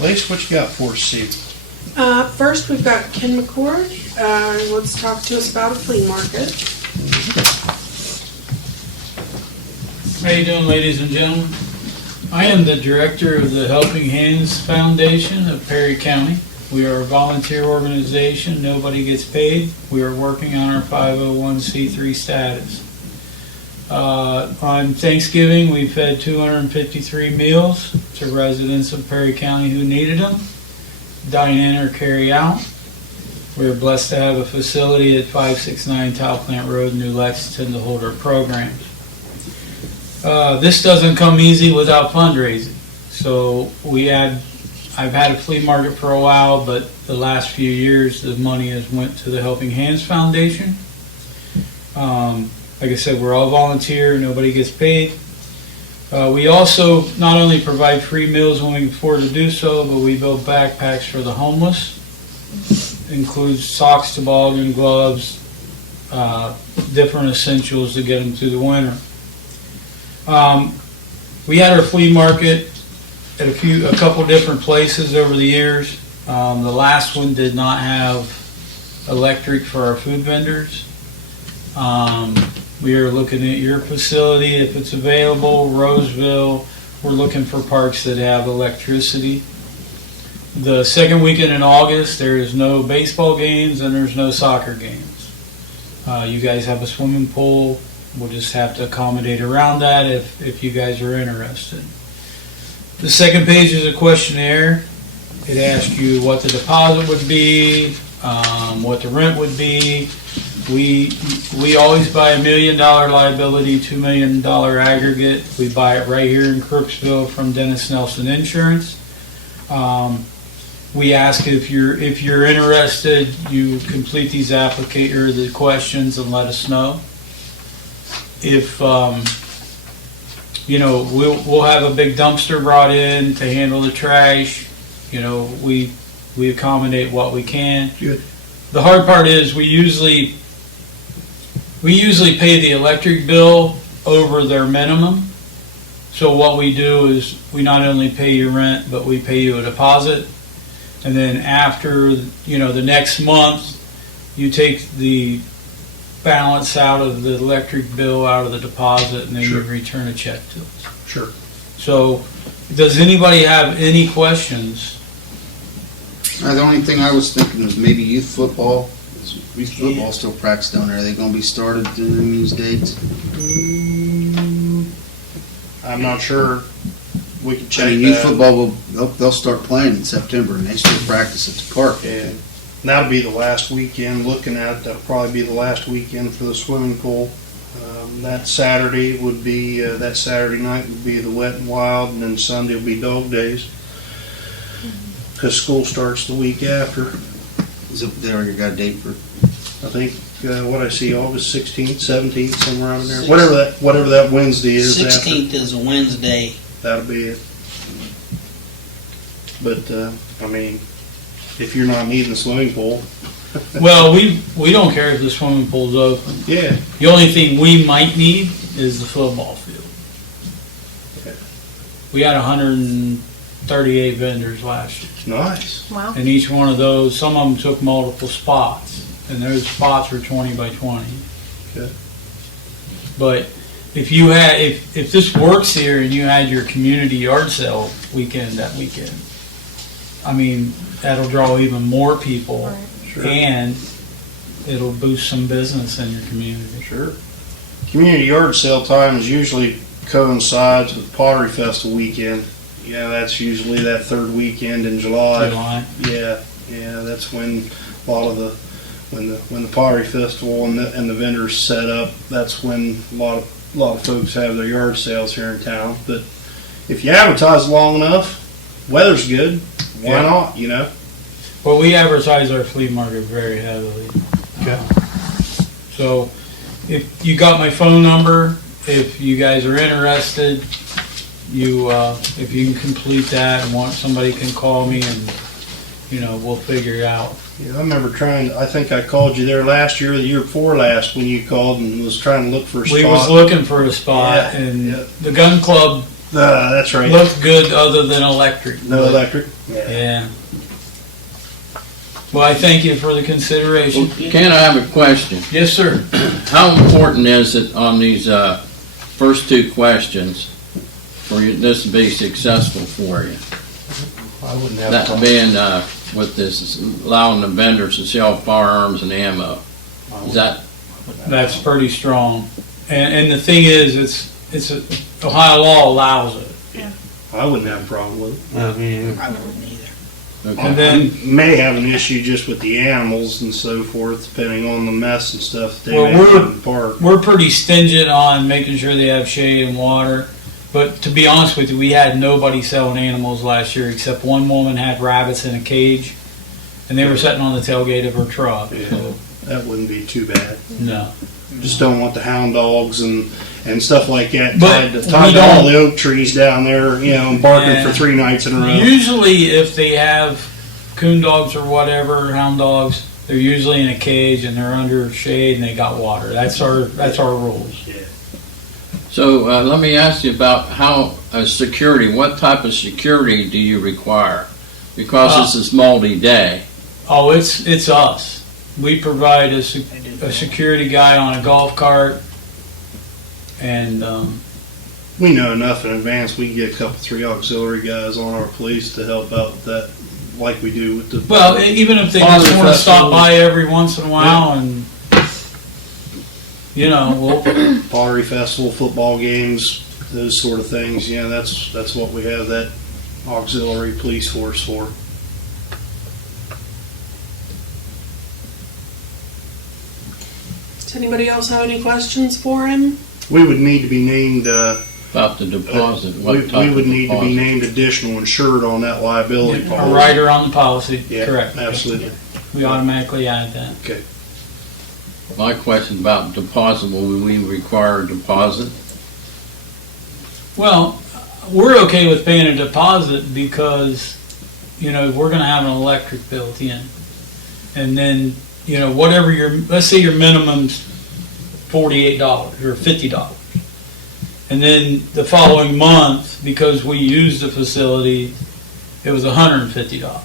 Lace, what you got for us, Steve? First, we've got Ken McCord. Wants to talk to us about a flea market. How you doing, ladies and gentlemen? I am the director of the Helping Hands Foundation of Perry County. We are a volunteer organization. Nobody gets paid. We are working on our 501c3 status. On Thanksgiving, we fed 253 meals to residents of Perry County who needed them, dine in or carry out. We are blessed to have a facility at 569 Tile Plant Road in New Lexington to hold our programs. This doesn't come easy without fundraising. So I've had a flea market for a while, but the last few years the money has went to the Helping Hands Foundation. Like I said, we're all volunteer, nobody gets paid. We also not only provide free meals when we can afford to do so, but we build backpacks for the homeless. Includes socks, toboggan, gloves, different essentials to get them through the winter. We had our flea market at a couple different places over the years. The last one did not have electric for our food vendors. We are looking at your facility if it's available. Roseville, we're looking for parks that have electricity. The second weekend in August, there is no baseball games and there's no soccer games. You guys have a swimming pool. We'll just have to accommodate around that if you guys are interested. The second page is a questionnaire. It asks you what the deposit would be, what the rent would be. We always buy $1 million liability, $2 million aggregate. We buy it right here in Crooksville from Dennis Nelson Insurance. We ask if you're interested, you complete these the questions and let us know. If we'll have a big dumpster brought in to handle the trash. We accommodate what we can. Good. The hard part is we usually pay the electric bill over their minimum. So what we do is we not only pay you rent, but we pay you a deposit. And then after, the next month, you take the balance out of the electric bill, out of the deposit, and then Sure. you return a check to us. Sure. So, does anybody have any questions? The only thing I was thinking was maybe youth football. Youth football still practiced down there. Are they going to be started during these dates? I'm not sure. We can check Youth that. football they'll start playing in September, and they still practice at the park. And that'll be the last weekend. Looking at it, that'll probably be the last weekend for the swimming pool. That Saturday would be that Saturday night would be the Wet and Wild, and then Sunday will be Dog Days because school starts the week after. Is it there? You got a date for? I think what I see, August 16th, 17th, somewhere around there. Whatever that Wednesday is. 16th is a Wednesday. That'll be it. But if you're not needing the swimming pool, Well, we don't care if the swimming pool's open. yeah. The only thing we might need is the football field. Okay. We had 138 vendors last year. Nice. Wow. And each one of those, some of them took multiple spots, and those spots were 20 by 20. Okay. But if this works here and you had your community yard sale weekend that weekend, that'll draw even more people, Right. Sure. and it'll boost some business in your community. Sure. Community yard sale time usually coincides with Pottery Festival weekend. Yeah, that's usually that third weekend in July. July. Yeah, that's when a lot of when the Pottery Festival and the vendors set up. That's when a lot of folks have their yard sales here in town. But if you advertise long enough, weather's good. Why Yeah. not? Well, we advertise our flea market very heavily. Okay. So if you got my phone number, if you guys are interested, if you can complete that and somebody can call me and, we'll figure it out. Yeah, I remember I think I called you there last year or the year before last when you called and was trying to look for a spot. We was looking for a spot, Yeah, and yeah. the gun club That's right. Looked good other than electric. No electric. Yeah. Well, I thank you for the consideration. Ken, I have a question. Yes, sir. How important is it on these first two questions for this to be successful for you? I wouldn't have a That problem. being with this allowing the vendors to sell firearms and ammo. Is that That's pretty strong. And the thing is, Ohio law allows it. I wouldn't have a problem with it. I wouldn't either. okay? And then, May have an issue just with the animals and so forth, depending on the mess and stuff they Well, may have in the park. we're pretty stingent on making sure they have shade and water. But to be honest with you, we had nobody selling animals last year except one woman had rabbits in a cage, and they were sitting on the tailgate of her truck. Yeah. So, That wouldn't be too bad. no. Just don't want the hound dogs and stuff like that But tied we to all don't- the oak trees down there, barking Yeah. for 3 nights in a row. Usually, if they have coon dogs or whatever, hound dogs, they're usually in a cage and they're under shade and they got water. That's our rules. So let me ask you about how security. What type of security do you require? Because this is multi-day. Oh, it's us. We provide a security guy on a golf cart, and We know enough in advance. We can get a couple, 3 auxiliary guys on our police to help out with that, like we do with the. well, even if they Father just want to stop festival. by every once in a while, and we'll Pottery Festival, football games, those sort of things. That's what we have that auxiliary police force for. Does anybody else have any questions for him? We would need to be named. About the deposit. What We type would of need to be deposit? named additional insured on that liability a policy. rider on the policy. Yeah, Correct. absolutely. We automatically add that. My question about deposit. Will we require a deposit? Well, we're okay with paying a deposit because, we're going to have an electric built in. And then, whatever let's say your minimum's $48 or $50. And then the following month, because we used the facility, it was $150.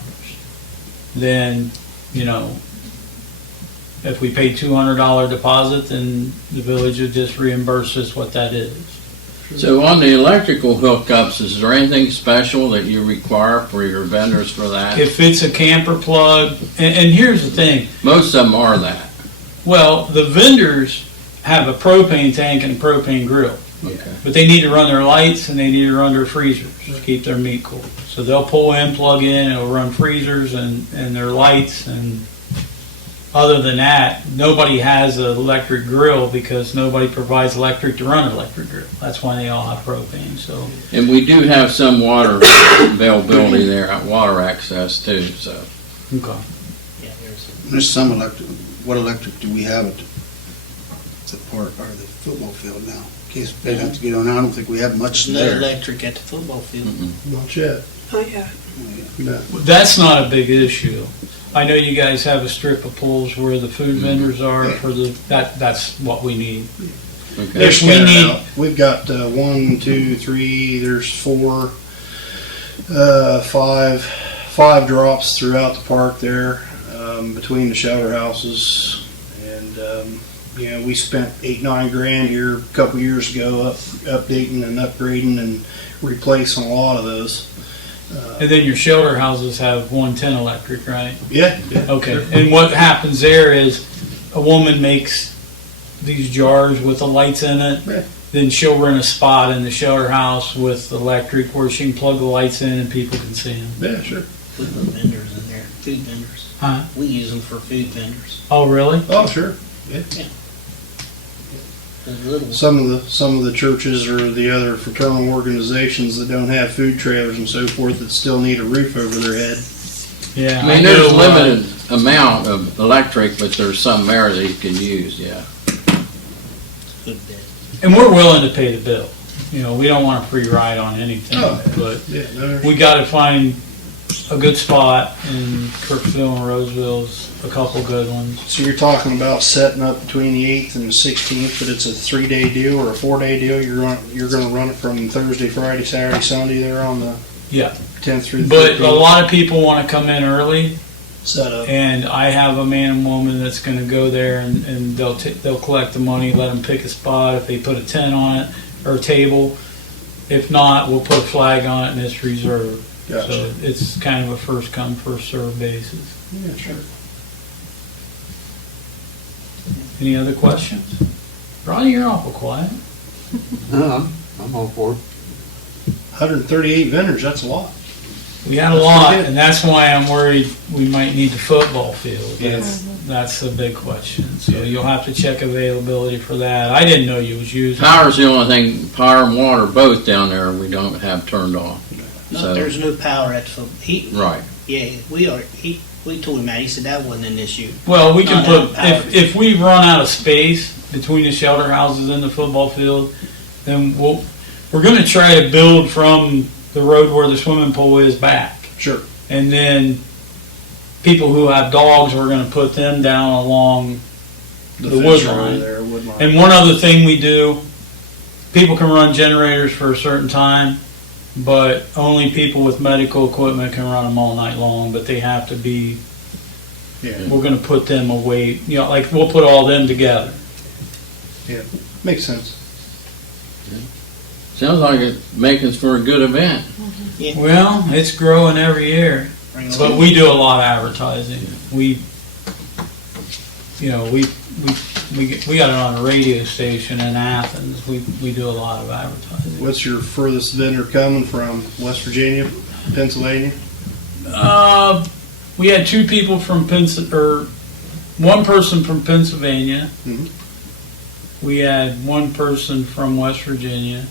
Then, if we pay $200 deposit, then the village would just reimburse us what that is. So on the electrical hookups, is there anything special that you require for your vendors for that? If it's a camper plug, and here's the thing, Most of them are that. well, the vendors have a propane tank and a propane grill, Okay. but they need to run their lights and they need to run their freezers to keep their meat cool. So they'll pull in, plug in, it'll run freezers and their lights, and other than that, nobody has an electric grill because nobody provides electric to run an electric grill. That's why they all have propane, so. And we do have some water availability there, water access too, so. Okay. Yeah, There's some electric. What electric do we have at the park or the football field now? In case they'd have to get on, I don't think we have much there's no there. electric at the football field. Not yet. Not yet. No. That's not a big issue. I know you guys have a strip of poles where the food vendors are for that's what we need. Okay. They're If we scattered need- out. We've got 1, 2, 3. There's 4, 5 drops throughout the park there, between the shelter houses, and we spent $8-9 grand here a couple years ago updating and upgrading and replacing a lot of those. And then your shelter houses have 110 electric, right? Yeah. Okay. And what happens there is a woman makes these jars with the lights in it. Yeah. Then she'll rent a spot in the shelter house with electric where she can plug the lights in and people can see them. Yeah, sure. We put vendors in there, food vendors. Huh? We use them for food vendors. Oh, really? Oh, sure. The little Some of the churches or the other fraternal organizations that don't have food trailers and so forth that still need a roof over their head. Yeah. I mean, there's know, limited amount of electric, but there's some there that you can use, yeah. good bit. And we're willing to pay the bill. We don't want a free ride on anything, Oh. but Yeah, no, we got to find a good spot, and Crooksville and Roseville's a couple good ones. So you're talking about setting up between the 8th and the 16th, but it's a 3-day deal or a 4-day deal? You're going to run it from Thursday, Friday, Saturday, Sunday there on the Yeah. 10th through the But a 13th? lot of people want to come in early, Set up. and I have a man and woman that's going to go there, and they'll collect the money, let them pick a spot. If they put a tent on it or a table, if not, we'll put a flag on it and it's reserved. Gotcha. So it's kind of a first come, first served basis. Yeah, sure. Any other questions? Ronnie, you're awful quiet. I'm all for it. 138 vendors, that's a lot. We had a That's lot, pretty good. and that's why I'm worried we might need the football field. Yeah. That's the big question. So you'll have to check availability for that. I didn't know you was using. Power's the only thing, power and water both down there we don't have turned off. No, So- there's no power at the, Right. we told him that, he said that wasn't an issue. Well, we can Not put, having power. if we run out of space between the shelter houses and the football field, then we're gonna try to build from the road where the swimming pool is back. Sure. And then people who have dogs, we're gonna put them down along the wood fence right line. there, wood line. And one other thing we do, people can run generators for a certain time, but only people with medical equipment can run them all night long, but they have to be, Yeah, we're gonna put them away, like we'll put all them together. makes sense. Sounds like it's making for a good event. Well, it's growing every year, Bring it but on. we do a lot of advertising. We got it on a radio station in Athens. We do a lot of advertising. What's your furthest vendor coming from? West Virginia, Pennsylvania? We had two people from one person from Pennsylvania. Mhm. We had one person from West Virginia,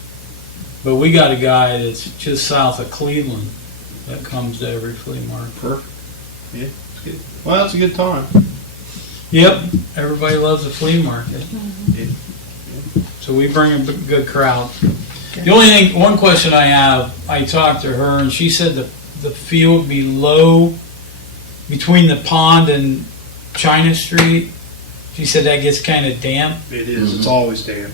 but we got a guy that's just south of Cleveland that comes to every flea market. Perfect. Yeah, it's good. Well, that's a good time. Yep, everybody loves a flea market. So we bring a good crowd. The only thing, one question I have, I talked to her and she said the field below, between the pond and China Street, she said that gets kind of damp It is. It's always damn.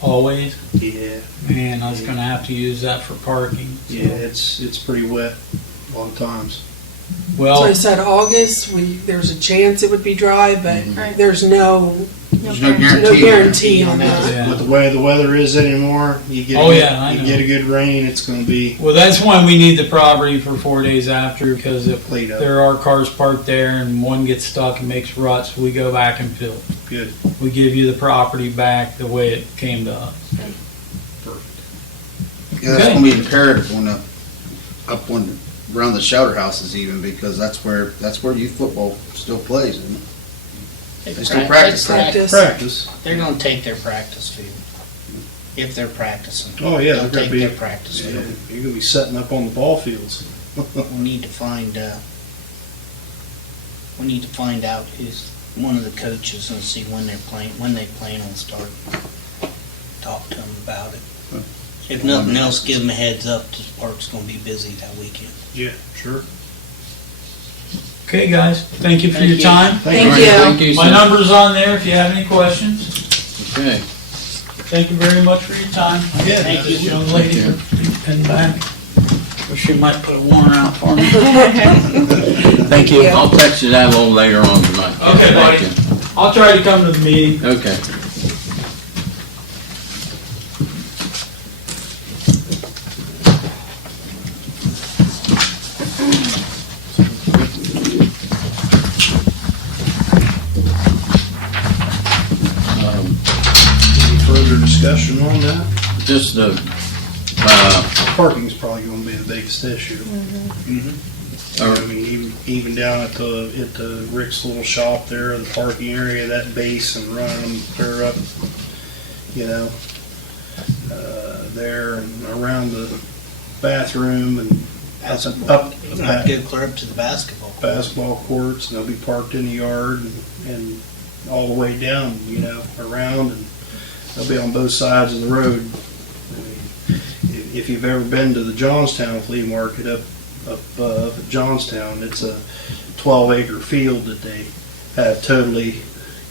always. Yeah. Man, I was gonna have to use that for parking. So- Yeah, it's pretty wet a lot of times. So I Well, said August, there's a chance it would be dry, but there's no There's no guarantee. guarantee on that. Yeah. With the way the weather is anymore, you get Oh, yeah, I know. get a good rain, it's going to be well, that's why we need the property for 4 days after, because if played up. there are cars parked there and one gets stuck and makes ruts, we go back and fill. Good. We give you the property back the way it came to us. Yeah, that's gonna be imperative when around the shelter houses even, because that's where youth football still plays, isn't it? They still practice there. Practice. Practice. They're gonna take their practice field, if they're practicing. Oh, yeah, They'll they're gonna take be- their practice Yeah, field. you're going to be setting up on the ball fields. We need to find out who's one of the coaches and see when they plan on starting. Talk to them about it. If nothing else, give them a heads up, this park's gonna be busy that weekend. Yeah, sure. Okay, guys, thank you for Thank your you. time. Thank All right, you. Thank you, My sir. number's on there if you have any questions. Okay. Thank you very much for your time. Yeah, Thank This you. young lady in back. Wish you might put a warrant out for me. Thank you. I'll text you that a little later on tonight. Okay, buddy. Thank I'll try to come to the meeting. you. Okay. Any further discussion on that? Just the, Parking's probably going to be the biggest issue. I mean, even down at the Rick's little shop there, the parking area, that base, and running them clear up, there and around the bathroom and up We're gonna have to go clear up to the basketball. basketball courts, and they'll be parked in the yard and all the way down, around, and they'll be on both sides of the road. I mean, if you've ever been to the Johnstown flea market up up at Johnstown. It's a 12-acre field that they have totally,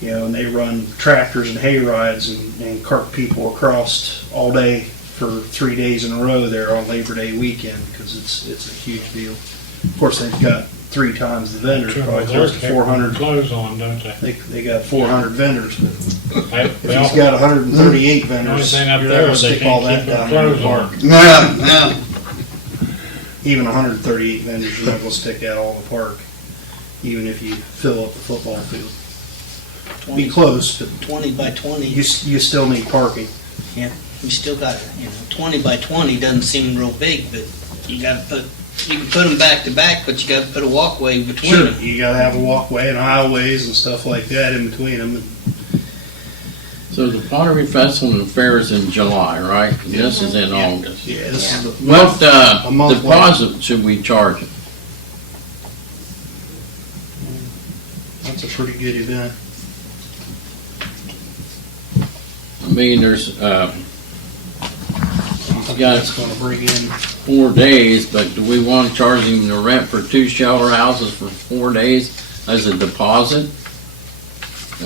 and they run tractors and hay rides and cart people across all day for 3 days in a row there on Labor Day weekend, because it's a huge deal. Of course, they've got 3 times the vendors, probably close to 400. Clothes on, don't they? They got 400 vendors, but if They he's got 138 vendors, The only thing up you're there not gonna is they stick all can't that keep down their in the clothes park. on. Yeah, Even 138 vendors, you're not gonna stick that all in the park, even if you fill up the football field. Be 20 close, but 20 by 20. you still need parking. You still got, 20 by 20 doesn't seem real big, but you can put them back to back, but you gotta put a walkway between Sure, them. you gotta have a walkway and aisleways and stuff like that in between them. So the Pottery Festival and Fair is in July, right? This is in Yeah. August. Yeah, this is the What a month deposit should we charge it? That's a pretty good event. I mean, there's, I think got- that's gonna bring in, 4 days, but do we want to charge him the rent for 2 shelter houses for 4 days as a deposit?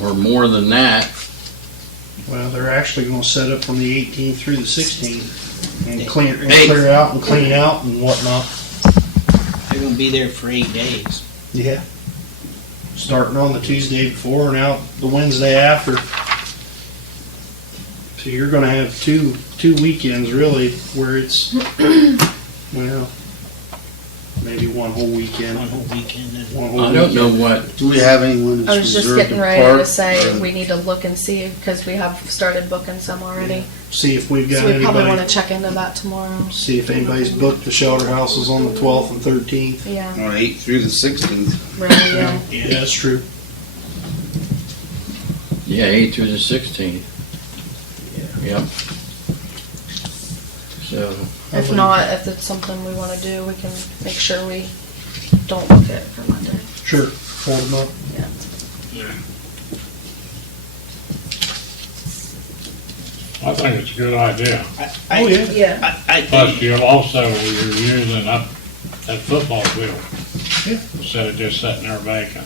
Or more than that? well, they're actually gonna set up from the 18th through the 16th and Hey. clear out and clean out and whatnot. They're gonna be there for 8 days. Yeah. Starting on the Tuesday before and out the Wednesday after. So you're gonna have two weekends really where it's, well, maybe one whole weekend. One whole weekend. And One whole I don't know weekend. what, do we have anyone I that's was just reserved getting to ready park? to say, we need to look and see, because we have started booking some already. See if we've got So we probably anybody, wanna check into that tomorrow. see if anybody's booked the shelter houses on the 12th and 13th. Yeah, On 8th through the 16th. really, yeah. Yeah, that's true. yeah, 8 through the 16th. Yep. So, If not, if it's something we wanna do, we can make sure we don't book it for Monday. Sure, hold them up. I think it's a good idea. I, Oh, yeah. Yeah. I Plus, think, you're also, you're using up that football field. Yeah. Instead of just sitting there vacant.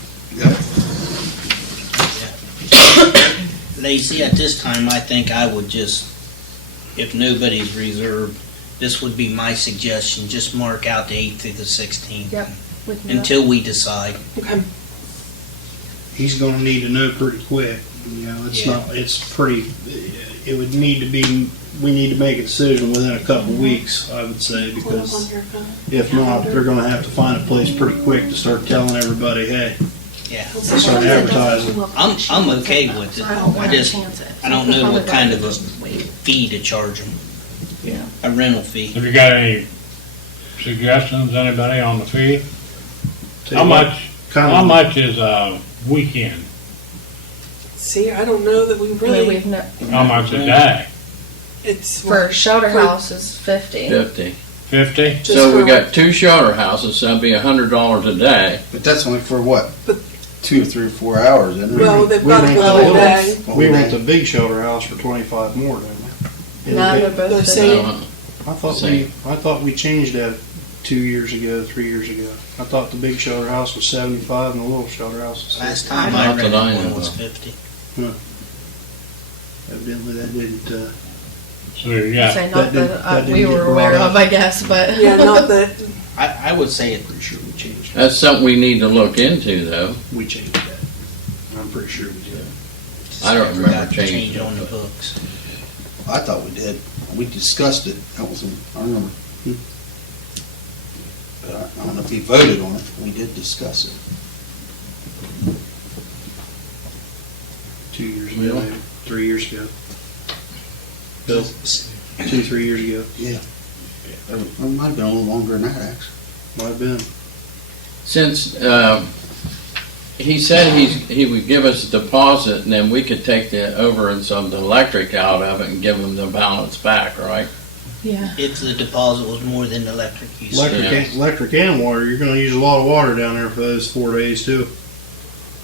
Lacey, at this time, I think I would just, if nobody's reserved, this would be my suggestion, just mark out the 8th through the 16th. Yep. We can do that. Until we decide. Okay. He's gonna need to know pretty quick, it's Yeah. not, it's pretty, it would need to be, we need to make a decision within a couple weeks, I would say, because if not, they're gonna have to find a place pretty quick to start telling everybody, hey, Yeah. start advertising. I'm okay with it. I don't I wanna just, chance it. I don't know what kind of a Wait. fee to charge them. Yeah. A rental fee. Have you got any suggestions, anybody, on the fee? Tell How you what, much, kinda- how much is a weekend? See, I don't know that we I mean, really, we've no, How much a day? it's. for shelter For- house is 50. 50. 50? Just So we for- got 2 shelter houses, so that'd be $100 a day. But that's only for what? But- 2 or 3 or 4 hours, isn't it? Well, they've We got to went go the all whole- day. We rent the big shelter house for 25 more, didn't we? No, they're They're both saying- 50. I thought we changed that 2 years ago, 3 years ago. I thought the big shelter house was 75 and the little shelter house was 50. Last time Not I that rented I know one was of. 50. Evidently that didn't, So you got, Say not That didn't- that that we didn't were get aware brought of, up. I guess, but. Yeah, not that, I would say it, pretty sure we changed it. That's something we need to look into, though. We changed that. I'm pretty sure we did. I don't remember forgot to changing change it, on the but- books. I thought we did. We discussed it. That was, I remember. But I don't know if he voted on it. We did discuss it. 2 years ago, Well. maybe, 3 years ago. Bill, 2-3 years ago, Yeah. It might have been a little longer than that, actually. might have been. Since he said he would give us a deposit, and then we could take the over and some of the electric out of it and give him the balance back, right? Yeah. If the deposit was more than the electric use. Electric and water, you're gonna use a lot of water down there for those 4 days too.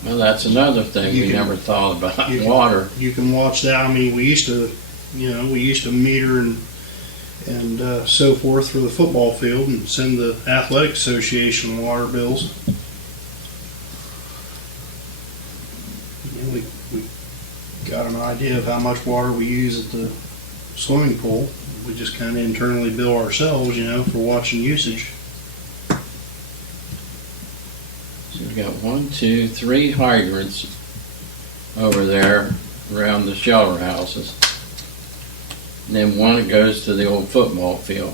Well, that's another thing You we can- never thought about, you can- water. You can watch that, I mean, we used to meter and and so forth for the football field, and send the athletic association water bills. We got an idea of how much water we use at the swimming pool. We just kind of internally bill ourselves, for watching usage. So we've got 1, 2, 3 hydrants over there around the shelter houses. And then one that goes to the old football field.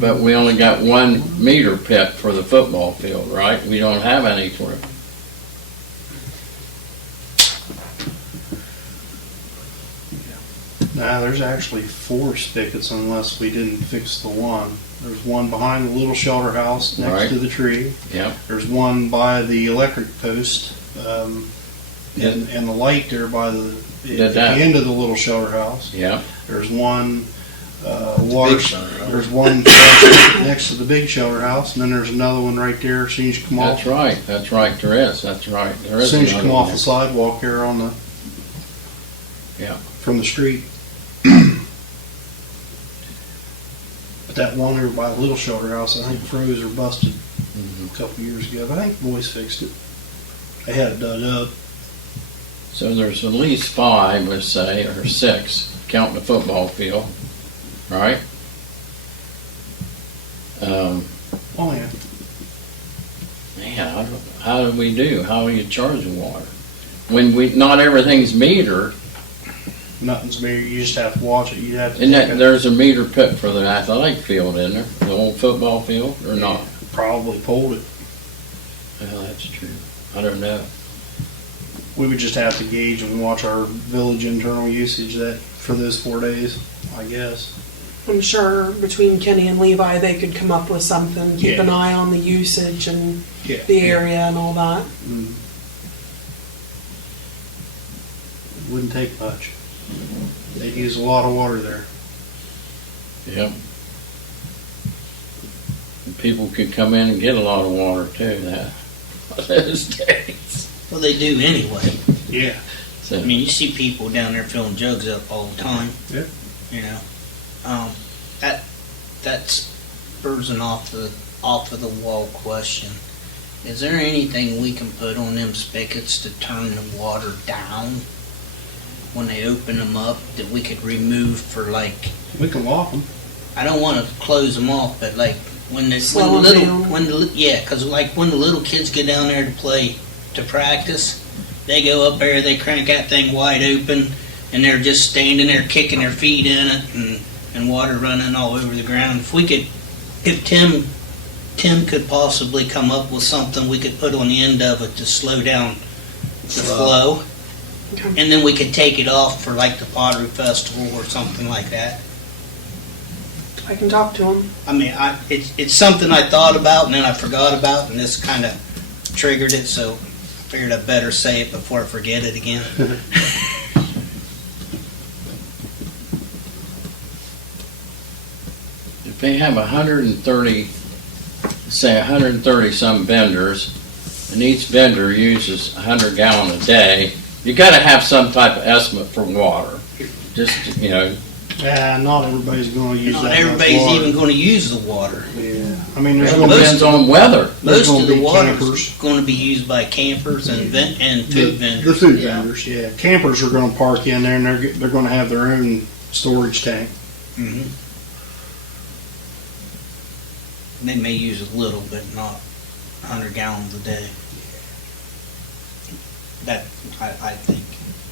But we only got 1 meter pit for the football field, right? We don't have any for it. Nah, there's actually 4 spigots unless we didn't fix the one. There's one behind the little shelter house next Right. to the tree. Yep. There's one by the electric post, Yeah. and the light there by the Did at the that. end of the little shelter house. Yep. There's one water. big shelter house. There's one next to the big shelter house, and then there's another one right there. As soon as you come That's off, right. That's right. There is. That's right. There as is soon as you another come off one the sidewalk here on the Yeah. from the street. But that one over by the little shelter house, I think froze or busted a couple years ago. But I think the boys fixed it. They had it dug up. So there's at least 5, let's say, or 6, counting the football field, right? Oh yeah. Man, how do we do? How do you charge the water? When not everything's metered, Nothing's metered. You just have to watch it. You have to. and take there's a meter pit for the athletic field, isn't there? The old football field, or not? Probably pulled it. Well, that's true. I don't know. We would just have to gauge and watch our village internal usage that for those 4 days, I guess. I'm sure between Kenny and Levi, they could come up with something, keep Yeah. an eye on the usage and Yeah. the area and all that. Wouldn't take much. They'd use a lot of water there. Yep. People could come in and get a lot of water too. Those days. Well, they do anyway. Yeah. So, I mean, you see people down there filling jugs up all the time. Yeah. You know, that spurs an off of the wall question. Is there anything we can put on them spigots to turn the water down when they open them up that we could remove for like? We can lock them. I don't want to close them off, but like when the Slow 'em down. yeah, because like when the little kids get down there to practice, they go up there, they crank that thing wide open, and they're just standing there kicking their feet in it, and water running all over the ground. If Tim could possibly come up with something we could put on the end of it to slow down the flow, Okay. and then we could take it off for like the Pottery Festival or something like that. I can talk to them. I mean, it's something I thought about and then I forgot about, and this kind of triggered it, so I figured I'd better say it before I forget it again. if they have 130, say 130 some vendors, and each vendor uses 100 gallon a day, you got to have some type of estimate for water. Just, Not everybody's going to use Not that much everybody's water. even going to use the water. Yeah. I mean, there's it going to be depends on weather. There's Most gonna of the be water is campers. going to be used by campers and the food vendors. The food Yeah. vendors, yeah. Campers are going to park in there, and they're going to have their own storage tank. Mhm. They may use a little, but not 100 gallons a day. That I think.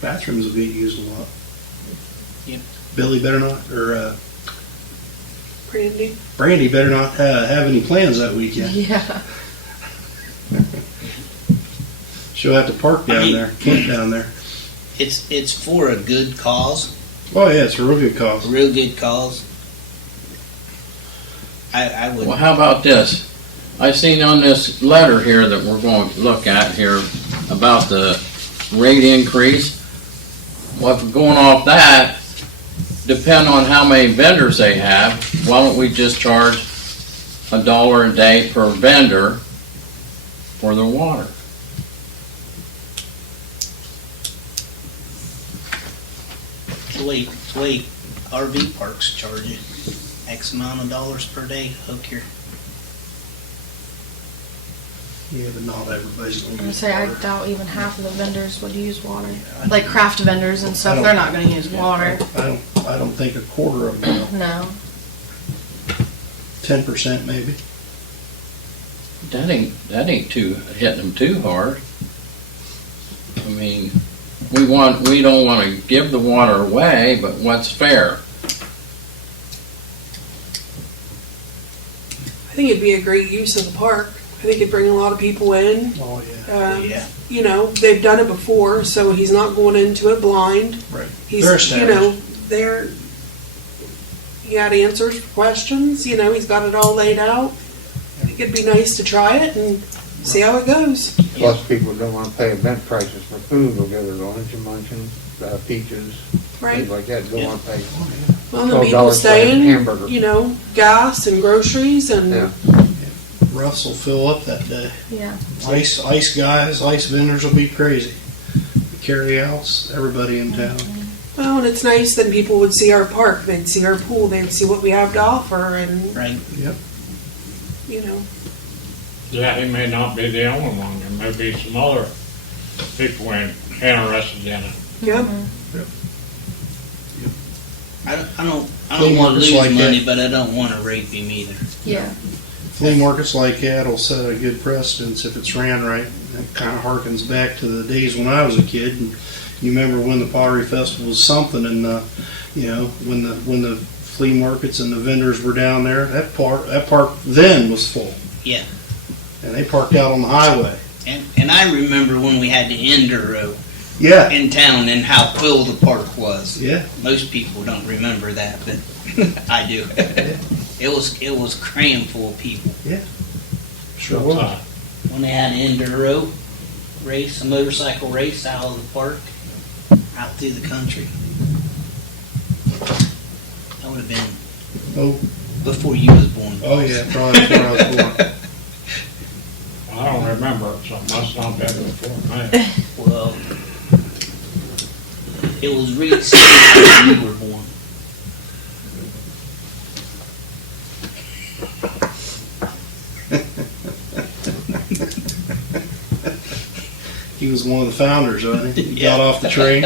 Bathrooms will get used a lot. Yep. Billy better not, or Brandy. Brandy better not have any plans that weekend. Yeah. She'll have to park down mean- there, camp down there. It's for a good cause, Oh yeah, it's a real good cause. a real good cause. I would. Well, how about this? I seen on this letter here that we're going to look at here about the rate increase. Well, if we're going off that, depend on how many vendors they have, why don't we just charge $1 a day per vendor for their water? It's the way RV parks charge you X amount of dollars per day to hook your. Yeah, but not everybody's I'm gonna gonna use say I water. doubt even half of the vendors would use water. Like craft vendors and stuff, they're not gonna use water. I don't think a quarter of them will. No. 10% maybe. That ain't too, hitting them too hard. I mean, we don't wanna give the water away, but what's fair? I think it'd be a great use of the park. I think it'd bring a lot of people in. Oh, yeah. Yeah. You know, they've done it before, so he's not going into it blind. Right. He's, They're you know, he had answers for questions. You know, he's got it all laid out. I think it'd be nice to try it and see how it goes. Plus, people don't wanna pay event prices for food, they'll get their lunch and muncheon, peaches, Right. things like that, don't wanna pay. Well, and the people $12 for a staying, hamburger. you know, gas and groceries and Yeah. Russ will fill up that day. Yeah. Ice guys, ice vendors will be crazy. Carry outs, everybody in town. well, and it's nice that people would see our park. They'd see our pool. They'd see what we have to offer, and Right. you know, Yeah, he may not be the only one. There may be some other people interested in it. yeah. I don't Flea want to markets lose like money, that. but I don't want to rape him either. Yeah. Flea markets like that will set a good precedence if it's ran right. It kind of harkens back to the days when I was a kid. And you remember when the Pottery Festival was something, and you know, when the flea markets and the vendors were down there, that park then was full. Yeah. And they parked out on the highway. And I remember when we had the enduro Yeah, in town and how full the park was. yeah. Most people don't remember that, but I do. It was crammed full of people. Sure What's was. that? When they had an enduro race, a motorcycle race out of the park, out through the country. That would have been Oh, before you was born. oh yeah, probably before I was born. I don't remember it, so it must not been before me. Well, it was really serious when you were born. He was one of the founders, wasn't he? He Yeah. got off the train.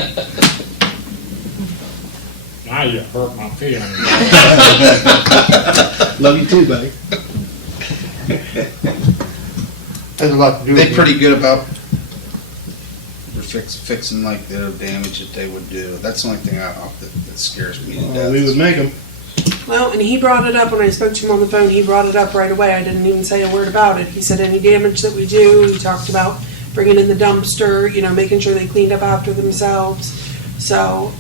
Now you hurt my feelings. Love you too, buddy. Has a lot to do with. They're pretty good about fixing like the damage that they would do. That's the only thing that scares me to death. We would make them. Well, and he brought it up when I spoke to him on the phone. He brought it up right away. I didn't even say a word about it. He said any damage that we do. He talked about bringing in the dumpster. You know, making sure they cleaned up after themselves. So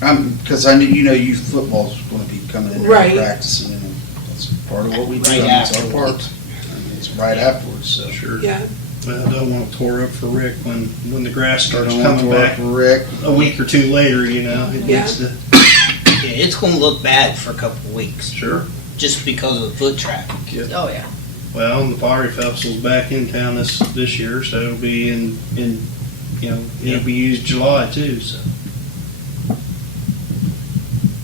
Because I knew, youth football's going to be coming in there Right. and practicing, and that's part of what we do. Right It's our afterwards. part. It's right afterwards, so. Sure. yeah, Well, I don't want it tore up for Rick when the grass I starts don't want to coming back Rick. a week or two later. It Yeah. needs to. Yeah, it's going to look bad for a couple of weeks Sure. just because of the foot traffic. Oh yeah. Well, and the Pottery Festival's back in town this year, so it'll be it'll be used July too. So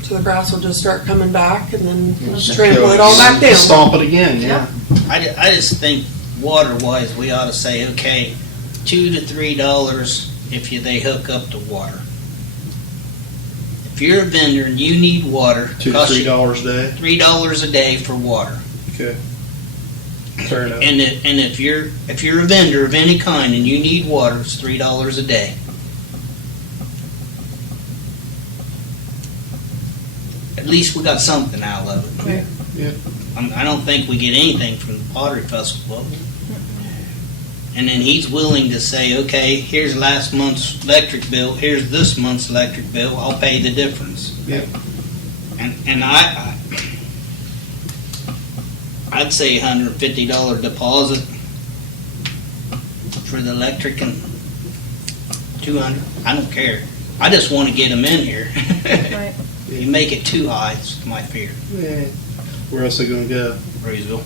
so the grass will just start coming back, and then we'll just Just trample go- it all back down. Stomp it again. Yeah. I just think water-wise, we ought to say, okay, $2 to $3 if they hook up to water. If you're a vendor and you need water, $2 to costs you $3 a day. $3 a day for water. Okay. Fair enough. And if you're a vendor of any kind and you need water, it's $3 a day. At least we got something out of it. Yeah. I don't think we get anything from the Pottery Festival. And then he's willing to say, okay, here's last month's electric bill, here's this month's electric bill, I'll pay the difference. Yeah. And I'd say $150 deposit for the electric and $200. I don't care. I just want to get them in here. Right. You make it too high, it's my fear. Yeah. Where else they gonna go? Breezeville.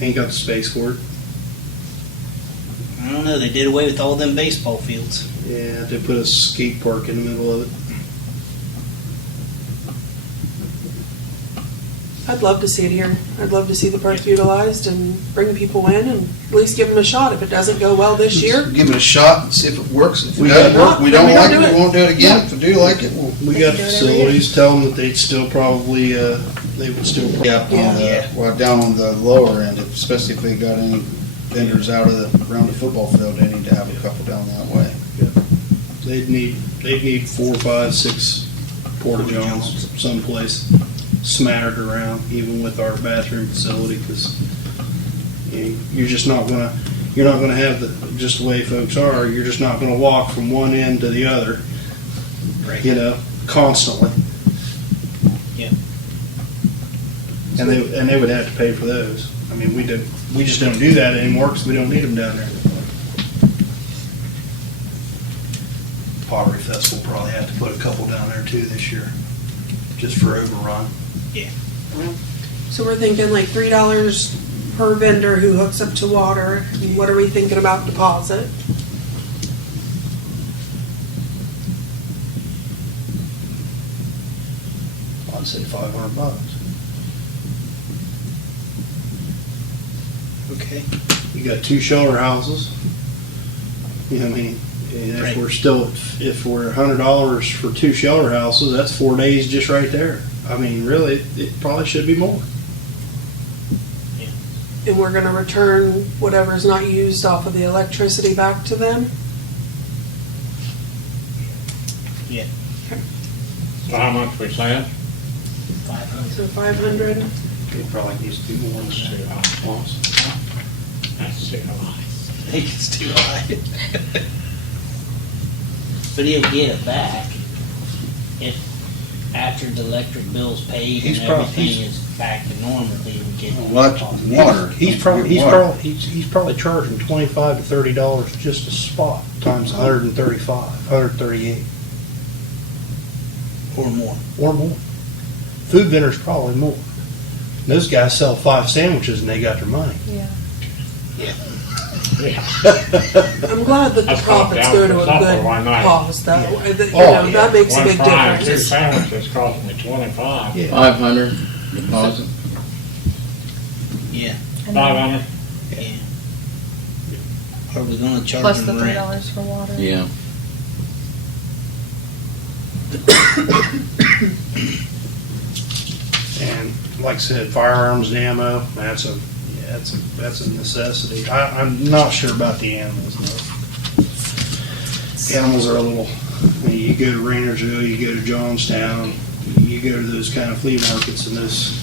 Ain't got the space for it. I don't know. They did away with all them baseball fields. Yeah, they put a skate park in the middle of it. I'd love to see it here. I'd love to see the park utilized and bring people in and at least give them a shot. If it doesn't go well this year, Give it a shot and see if it works. If it We doesn't got- work, we don't we don't like do it, it. we won't do it again. If we do like it, we'll. We They got can do it every year. facilities, tell them that they'd still probably, they would still. Yeah, on the, well, down on the lower end, especially if they got any vendors out of around the football field, they need to have a couple down that way. They'd need 4, 5, 6 porta johns someplace smattered around, even with our bathroom facility, because you're just not gonna, have just the way folks are, you're just not gonna walk from one end to the other, constantly. Yeah. And they would have to pay for those. I mean, we just don't do that anymore because we don't need them down there. Pottery Festival probably have to put a couple down there too this year, just for overrun. so we're thinking like $3 per vendor who hooks up to water. And what are we thinking about deposit? I'd say $500. Okay. You got 2 shelter houses. You know what I mean? And Right. if we're $100 for 2 shelter houses, that's 4 days just right there. I mean, really, it probably should be more. And we're gonna return whatever's not used off of the electricity back to them. So how much we saying? 500. So 500. It probably needs to be more than That's too that. high. That's too high. I think it's too high. But he'll get it back if, after the electric bill's paid He's and prob- everything he's- is back to normal, he will get it. Electric, water. He's probably charging $25 to $30 just a spot times 135, 138 Or more. or more. Food vendors probably more. Those guys sell 5 sandwiches and they got their money. Yeah. I'm glad that the That's profits down go to for a supper good one night. cause, though. Oh, That makes a One big fry, 2 difference. sandwiches cost me 25. Yeah. 500 deposit. Yeah, And then 500? yeah. Are we gonna charge plus the them rent? $3 for water. Yeah. And like I said, firearms and ammo, that's a necessity. I'm not sure about the animals though. Animals are a little, I mean, you go to Rainersville, you go to Johnstown, you go to those kind of flea markets and those,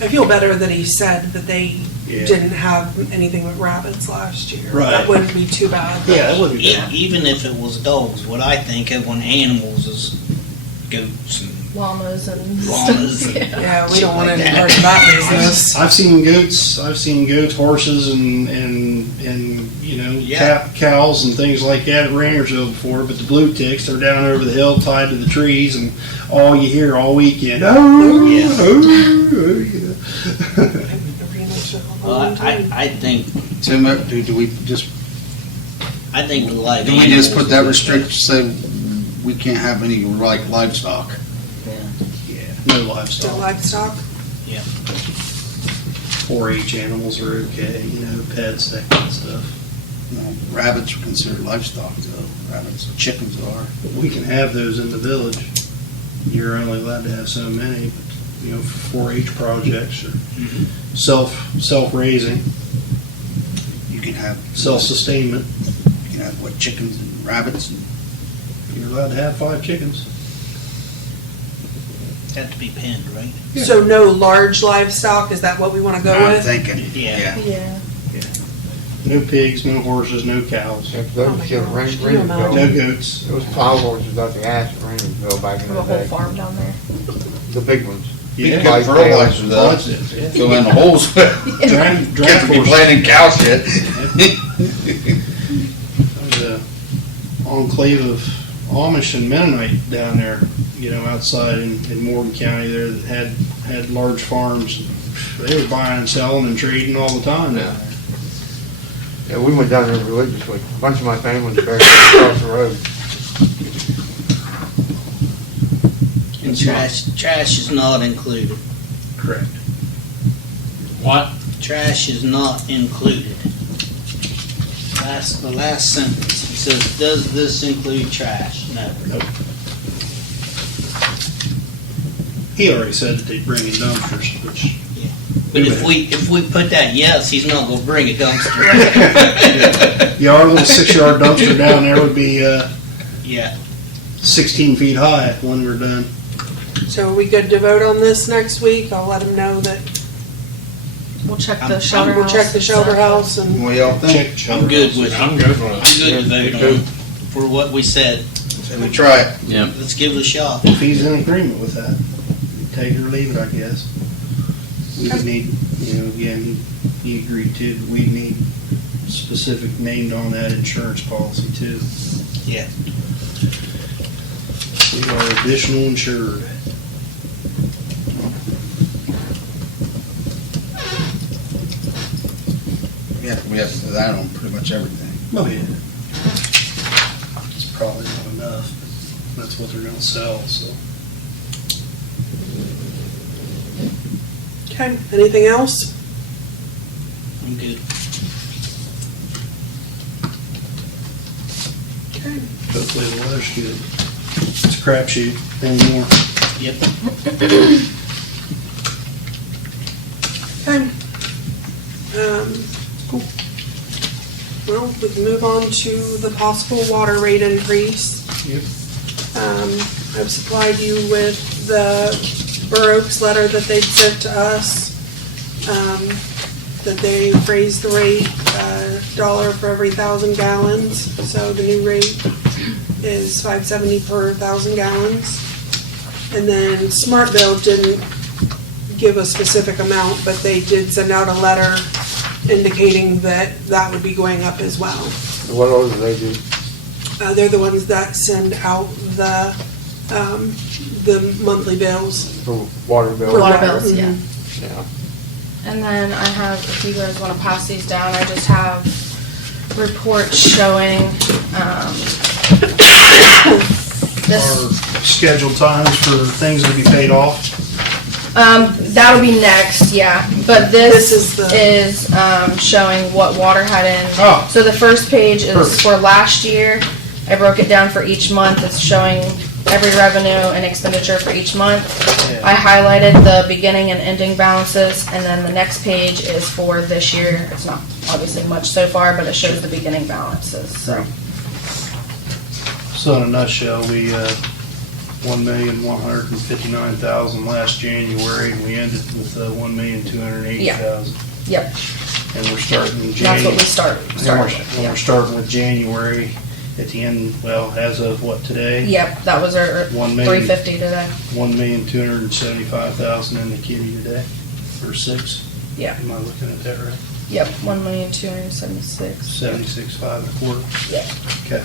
I feel better that he said that they Yeah. didn't have anything but rabbits last year. Right. That wouldn't be too bad. Yeah, it wouldn't be bad. Even if it was dogs, what I think of when animals is goats and Llamas and Llamas stuff. and- Yeah. Yeah, we don't want any Like part of that business. I've seen goats, horses, and Yeah. cows and things like that at Rainersville before. But the blue ticks, they're down over the hill, tied to the trees, and all you hear all weekend, Yeah. Well, I think, Tim, do we just, I think the live do we just animals put that would be restrict, say we can't have any like livestock? No The livestock. livestock. 4-H animals are okay, pets, that kind of stuff. Rabbits are considered livestock though. Rabbits, chickens are. But we can have those in the village. You're only allowed to have so many, but, for 4-H projects or self-raising, You can have. self-sustainment, You can have what, chickens and rabbits and. you're allowed to have 5 chickens. have to be penned, right? Yeah. So no large livestock, is that what we want to go I'm with? thinking, Yeah. Yeah. No pigs, no horses, no cows, If Oh those my kids gosh, can you no imagine? goats. There was plow horses out the ass at Rainersville back in We the have a whole day. farm down there. The big ones. Yeah. Good fertilizer though. Yeah. Go in the holes. Draft Kids will be horses. playing in cow shit. There's a enclave of Amish and Mennonite down there, outside in Morgan County there that had large farms. They were buying and selling and trading all the time down there. Yeah, we went down there religiously. A bunch of my family was buried across the road. And It's trash is not included. Correct. What? Trash is not included. The last sentence, it says, does this include trash? No. He already said that they'd bring in dumpsters, which. But if we put that yes, he's not gonna bring a dumpster. Yeah, our little 6-yard dumpster down there would be, Yeah. 16 feet high when we're done. So are we good to vote on this next week? I'll let him know that We'll check I'm- the shelter house. we'll check the shelter house and, What y'all think? Check. I'm good with it. I'm good with I'm it. good to vote on for what we said. Say we try it. Yeah. Let's give it a shot. If he's in agreement with that, take it or leave it, I guess. We would need, again, he agreed to, we need specific named on that insurance policy too. Yeah. We are additional insured. We have to do that on pretty much everything. Oh, yeah. It's probably not enough, but that's what they're gonna sell, so. okay, anything else? I'm good. Okay. Hopefully the weather's good. It's a crapshoot anymore. Yep. Okay. Cool. Well, we can move on to the possible water rate increase. Yep. I've supplied you with the Bur Oaks letter that they'd sent to us, that they raised the rate $1 for every 1,000 gallons. So the new rate is $5.70 per 1,000 gallons. And then Smartville didn't give a specific amount, but they did send out a letter indicating that that would be going up as well. What else do they do? They're the ones that send out the monthly bills. For water bill? For Water water, bills, yeah. Yeah. And then I have, if you guys want to pass these down, I just have reports showing, this, Our scheduled times for things to be paid off. that'll be next, yeah. But This this is is showing what water had in. Oh. So the first page is Perfect. for last year. I broke it down for each month. It's showing every revenue and expenditure for each month. I highlighted the beginning and ending balances, and then the next page is for this year. It's not obviously much so far, but it shows the beginning balances, so. So in a nutshell, we, 1,159,000 last January, and we ended with 1,280,000. Yep, And we're starting in that's what we January. started And with, we're yeah. starting with January at the end, well, as of what, today? Yep, that was our 1 million. 350 today. 1,275,000 in the kitty today, or 6? Yeah. Am I looking at that right? Yep, 1,276,000. 76.5 a quarter? Yeah. Okay.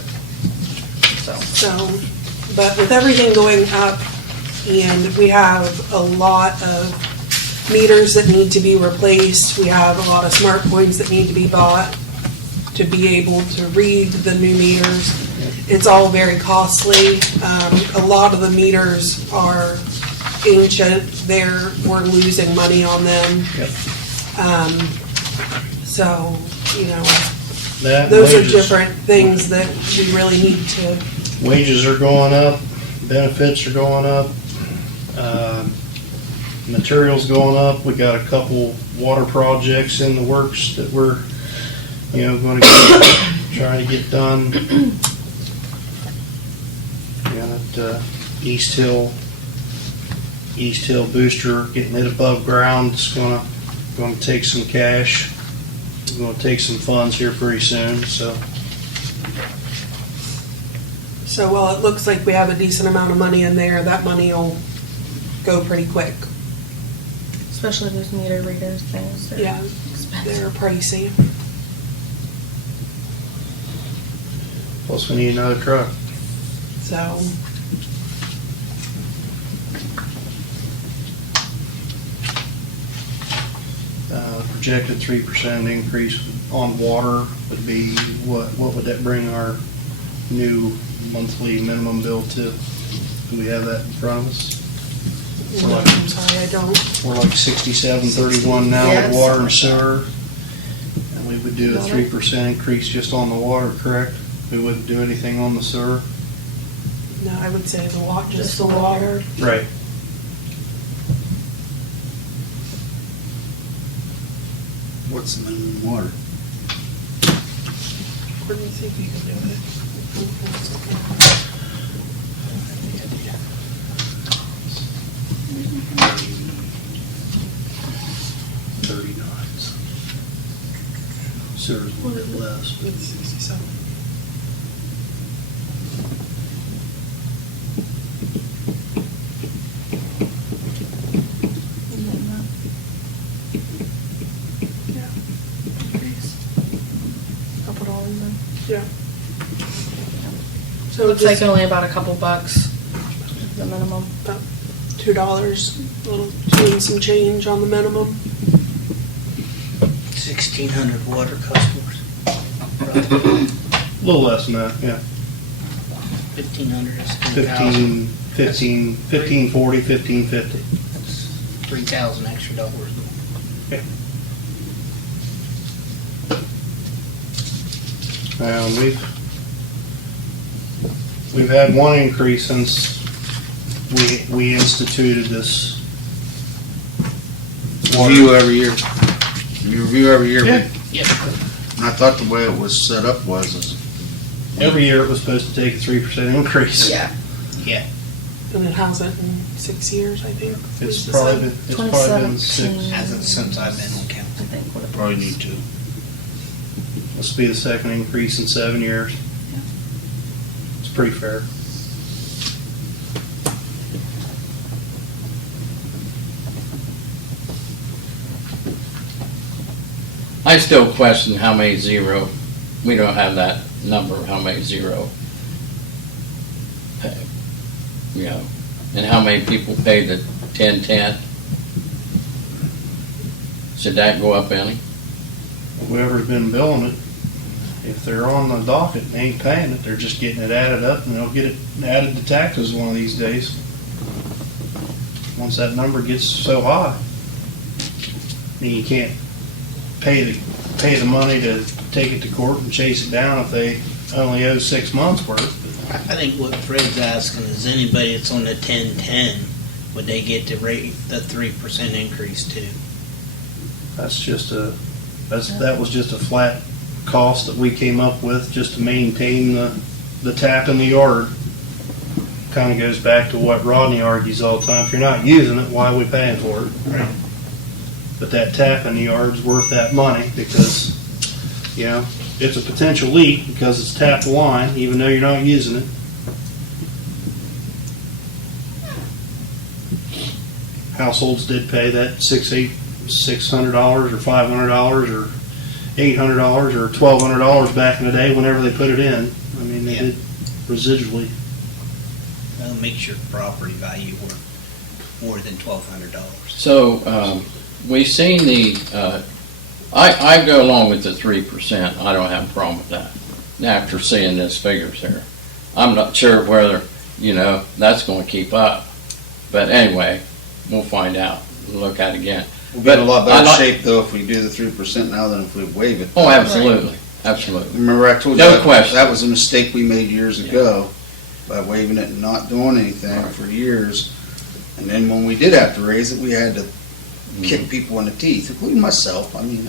So, So, but with everything going up, and we have a lot of meters that need to be replaced, we have a lot of smart coins that need to be bought to be able to read the new meters. It's all very costly. A lot of the meters are ancient. We're losing money on them. Yep. So, That those are wages- different things that we really need to. Wages are going up, benefits are going up, materials going up. We got a couple water projects in the works that we're, going to try to get done. Got East Hill booster, getting it above ground. It's going to take some cash. We're going to take some funds here pretty soon. So While it looks like we have a decent amount of money in there, that money will go pretty quick. especially those meter readers things. They're Yeah, expensive. they're pricey. plus we need another truck. So, Projected 3% increase on water would be, what would that bring our new monthly minimum bill to? Do we have that in front of us? No, I'm sorry, I don't. We're like 67.31 now with Yes. water and sewer. And we would do a 3% increase just on the water, correct? We wouldn't do anything on the sewer? No, I would say just the water. Right. What's the minimum water? Let me see if you can do it. 39. Sewer's a little bit less. It's 67. I'll put all these in. So Looks just like only about a couple bucks, the minimum. $2, little 2 and some change on the minimum. 1,600 water customers. A little less than that, yeah. 1,500 is 10,000. 1540, 1550. That's 3,000 extra dollars. We've had one increase since we instituted this. Review every year. You review every year. Yeah. Yep. And I thought the way it was set up was Every year it was supposed to take a 3% increase. Yeah. Yeah. And it hasn't in 6 years, I think. It's Lisa probably said. been, it's probably been 2017. 6. Hasn't since I've been on I council. think what it probably was. need to. This will be the second increase in 7 years. It's pretty fair. I still question how many zero, we don't have that number, how many zero pay, you know, and how many people pay the 10-10. Should that go up any? Whoever's been billing it, if they're on the docket and they ain't paying it, they're just getting it added up and they'll get it added to taxes one of these days. Once that number gets so high, I mean, you can't pay the money to take it to court and chase it down if they only owe 6 months worth. I think what Fred's asking is anybody that's on the 10-10, would they get the rate, the 3% increase too? That's just that was just a flat cost that we came up with just to maintain the tap in the yard. Kind of goes back to what Rodney argues all the time. If you're not using it, why are we paying for it? Right. But that tap in the yard's worth that money because, you know, it's a potential leak because it's tapped line, even though you're not using it. Households did pay that $600 or $500 or $800 or $1,200 back in the day whenever they put it in. I mean, they Yeah. did residually. That'll make your property value worth more than $1,200. So, we've seen I go along with the 3%. I don't have a problem with that. After seeing this figures here, I'm not sure whether, you know, that's gonna keep up. But anyway, we'll find out. We'll look at it again. We'll be in a lot I better like- shape though if we do the 3% now than if we waive it. Oh, absolutely, absolutely. Remember I told you No that, question. that was a mistake we made years ago by waiving it and not doing anything for years. And then when we did have to raise it, we had to kick people in the teeth, including myself. I mean,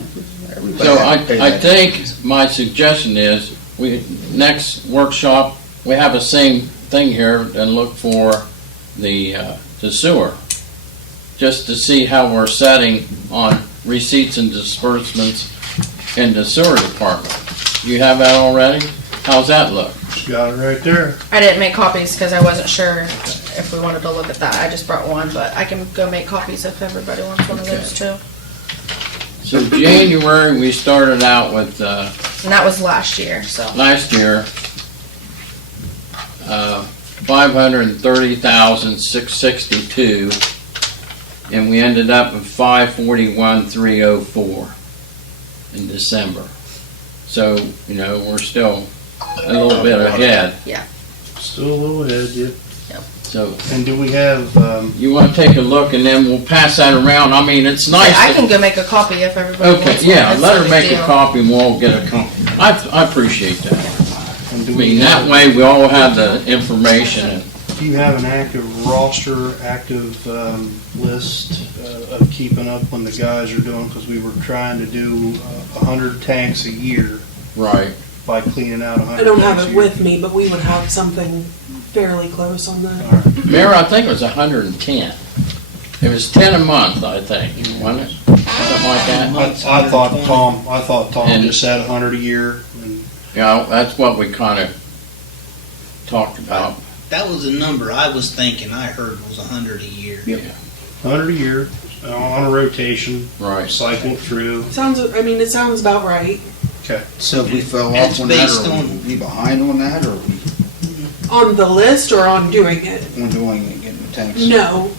everybody So had to pay I that think increase. my suggestion is, next workshop, we have the same thing here and look for the sewer. Just to see how we're setting on receipts and disbursements in the sewer department. You have that already? How's that look? Just got it right there. I didn't make copies because I wasn't sure if we wanted to look at that. I just brought one, but I can go make copies if everybody wants one of those too. So January, we started out with, And that was last year, so. last year, 530,662, and we ended up with 541,304 in December. So, you know, we're still a little bit ahead. Still a little ahead, yep. So And do we have, you want to take a look and then we'll pass that around. I mean, it's nice. I that- can go make a copy if everybody Okay, wants one. yeah, That's let no her big make a deal. copy and we'll get a copy. I appreciate that. and do I we mean, that have, way we all have the information and do you have an active roster, active list of keeping up when the guys are doing? Because we were trying to do 100 tanks a year right. by cleaning out 100 I don't tanks have a it year. with me, but we would have something fairly close on that. All right. Mayor, I think it was 110. It was 10 a month, I think, wasn't it? Something like that. I thought Tom And- just said 100 a year. And Yeah, that's what we kind of talked about. That was the number I was thinking, I heard was 100 a year. 100 a year on a rotation, Right. cycle through. It sounds about right. So if we fell That's off on that, based or on- we behind on that, or we On the list or on doing it? on doing it, getting the tanks? No.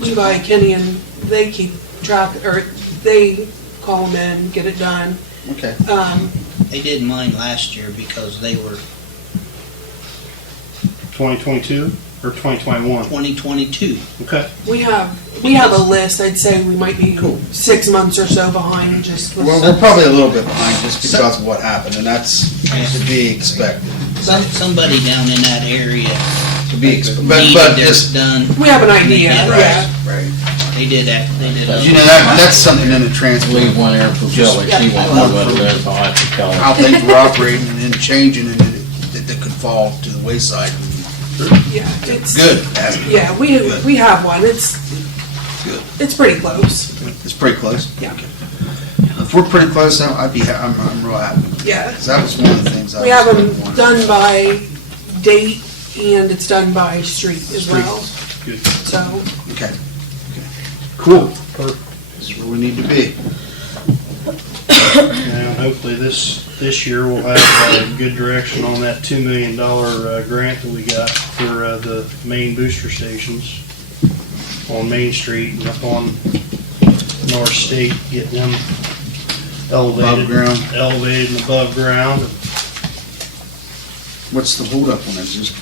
Levi, Kenny, and they keep track, or they call them in, get it done. Okay. They did mine last year because they were 2022 or 2021? 2022. Okay. We have a list. I'd say we might be 6 months or so behind just with Well, we're probably a little bit behind just because of what happened, and that's to be expected. Somebody down in that area To be expected. needed But theirs just, done. we have an idea. Right. Yeah. right. They did that. They did You know, that's something in the transport. Leave one there for Billy. She won't know what it is. I'll have to tell How her. things were operating and then changing, and that could fall to the wayside. Yeah. It's Good. Yeah, we have one. Good. It's pretty close. It's pretty close. Yeah. If we're pretty close, then I'm real happy. Yeah. 'Cause that was one of the things I We was have them wanting. done by date and it's done by street as well. Good. So Okay. Cool. That's where we need to be. Now, hopefully this year we'll have good direction on that $2 million grant that we got for the main booster stations on Main Street and up on North State, getting them elevated, elevated and above ground. What's the holdup on it? Just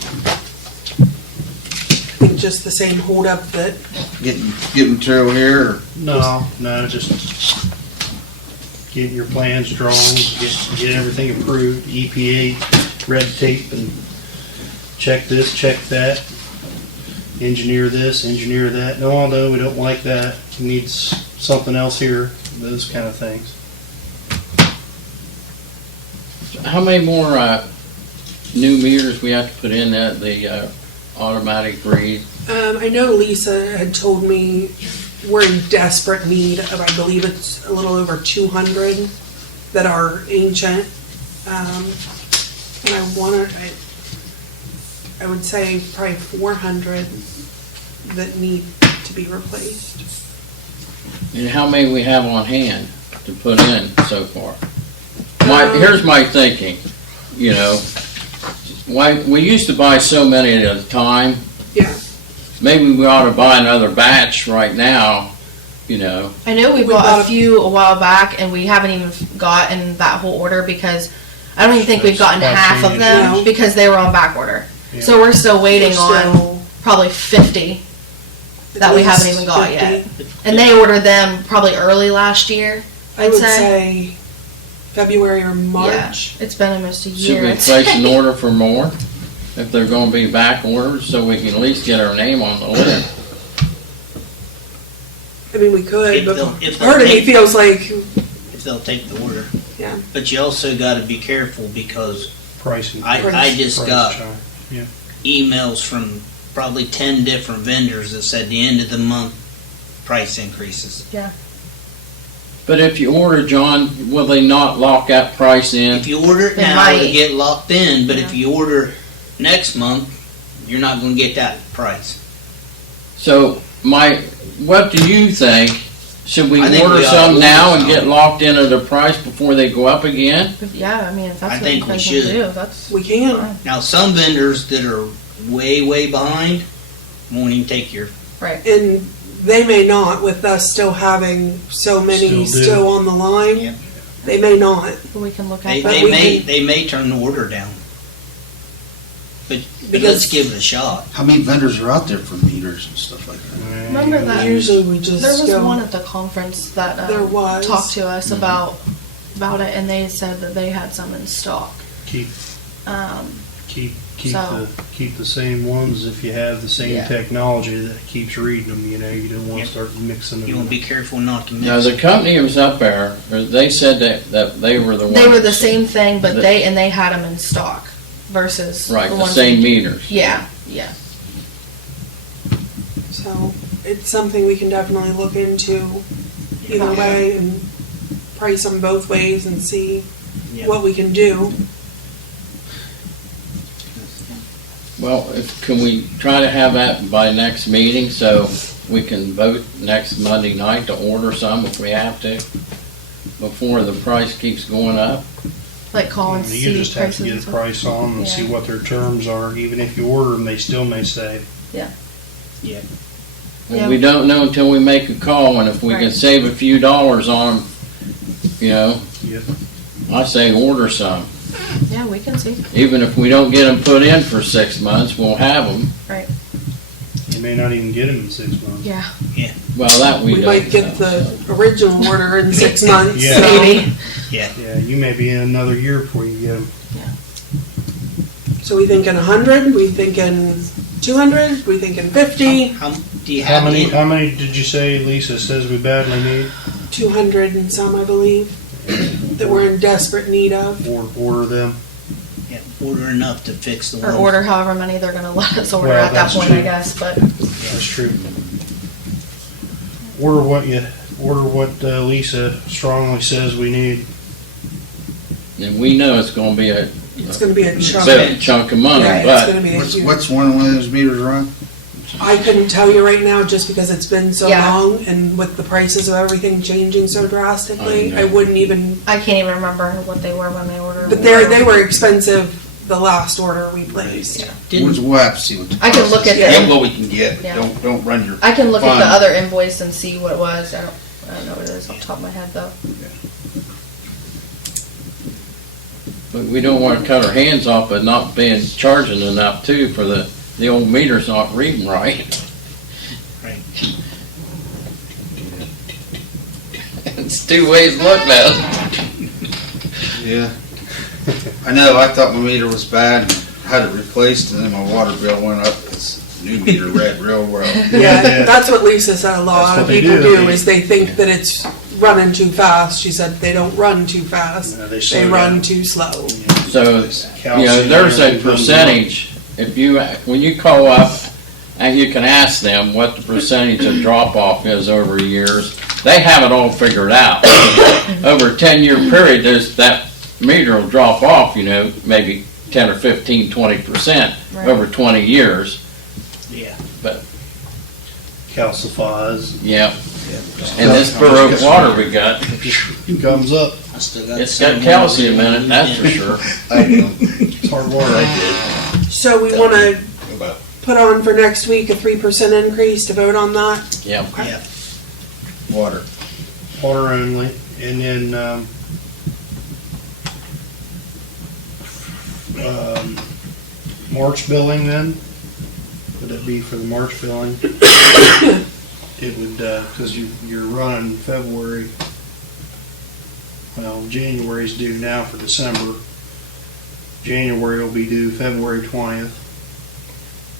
I think just the same holdup that getting material here, or? No, just getting your plans drawn, get everything approved, EPA, red tape, and check this, check that, engineer this, engineer that. No, we don't like that. It needs something else here, those kind of things. How many more new meters we have to put in at the automatic read? I know Lisa had told me we're in desperate need of, I believe it's a little over 200 that are ancient. And I would say probably 400 that need to be replaced. And how many we have on hand to put in so far? Here's my thinking, why, we used to buy so many at a time. Yeah. Maybe we ought to buy another batch right now, I know we bought a few a while back, and we haven't even gotten that whole order because I don't even think we've gotten half of them No. because they were on back order. Yeah. So we're still waiting We're on still probably 50 that we haven't even got yet. And they ordered them probably early last year. I would say February or March. Yeah, it's been almost a should year. we place an order for more? If they're gonna be back ordered, so we can at least get our name on the list. I mean, we could, If but they'll- if they'll part of me take- feels like, If they'll take the order. Yeah. But you also gotta be careful because Pricing. I just Price got charge. emails from probably 10 different vendors that said the end of the month price increases. But if you order, John, will they not lock that price in? If you order it They now, might. it'll get locked in, but if Yeah. you order next month, you're not gonna get that price. So, what do you think? Should we I think order we ought to some order now and some. get locked in at a price before they go up again? Yeah, I mean, if that's I what think you we guys should. want to do, that's we can. fine. Now, some vendors that are way, way behind won't even take your, And they may not, with us still having so many Still do. still on the line. Yeah. They may not. But we can look they, at But they we may, can- they may turn the order down. But Because- let's give it a shot. How many vendors are out there for meters and stuff like that? Remember that? Usually we just There was go. one at the conference that There was. talked to us about it, and they said that they had some in stock. Keep Um, So- keep the same ones. If you have the same Yeah. technology that keeps reading them, you don't want Yep. to start mixing them. You want to be careful not to mix. Now, the company was up there, they said that they were the ones. they were the same thing, but The- they had them in stock versus Right, the ones same we- meters. Yeah. So it's something we can definitely look into either way and price them both ways and see Yeah. what we can do. Well, can we try to have that by next meeting so we can vote next Monday night to order some if we have to, before the price keeps going up? Like call and You see just have prices to get and a stuff. price on them and see Yeah. what their terms are. Even if you order them, they still may say. And we don't know until we make a call, and if we can Right. save a few dollars on them, Yep. I say order some. Yeah, we can see. Even if we don't get them put in for 6 months, we'll have them. You may not even get them in 6 months. Yeah. Well, that we We don't might get know. the original order in 6 months. Yeah. so- Maybe. Yeah. Yeah, you may be in another year before you get them. So we thinking 100? We thinking 200? We thinking 50? How do you How have many? any? How many did you say Lisa says we badly need? 200 and some, I believe, that we're in desperate need of. Or order them? Yeah, order enough to fix the Or one. order however many they're gonna let us order Well, at that that's point, true. I guess, but That's true. Order what Lisa strongly says we need. And we know it's gonna be a It's going to be a chunk. big chunk of money, Yeah, it's but going to be a huge. What's one of those meters run? I couldn't tell you right now just because it's been so Yeah. long and with the prices of everything changing so drastically, I know. I wouldn't even. I can't even remember what they were when they ordered. But they were expensive the last order we placed. We'll have to see what the I can price look is. at Get the- what we can get. Yeah. Don't run your. I can look at fund. the other invoice and see what it was. I don't know what it is off the top of my head though. but we don't wanna cut our hands off but not being charging enough too for the old meter's not reading right. Right. It's two ways to look at it. Yeah. I know, I thought my meter was bad, and had it replaced, and then my water bill went up, this new meter read real well. Yeah, that's what Lisa said a lot That's of what they people do. do is they think that it's running too fast. She said they don't run too fast. No, they They slow run down. too slow. So, there's a percentage, if you, when you call up, and you can ask them what the percentage of drop-off is over years, they have it all figured out. Over a 10-year period, that meter will drop off, maybe 10 or 15, 20% Right. over 20 years, Yeah. Calcifies. yeah. And this Baroque water we got, Comes up. I still got. it's got calcium in it, that's for sure. I know. It's hard water. So we want to About put on for next week a 3% increase to vote on that. Yeah. Yeah. water. Water only. And then, March billing then? Would it be for the March billing? It would, because you're running February. Well, January's due now for December. January will be due February 20th.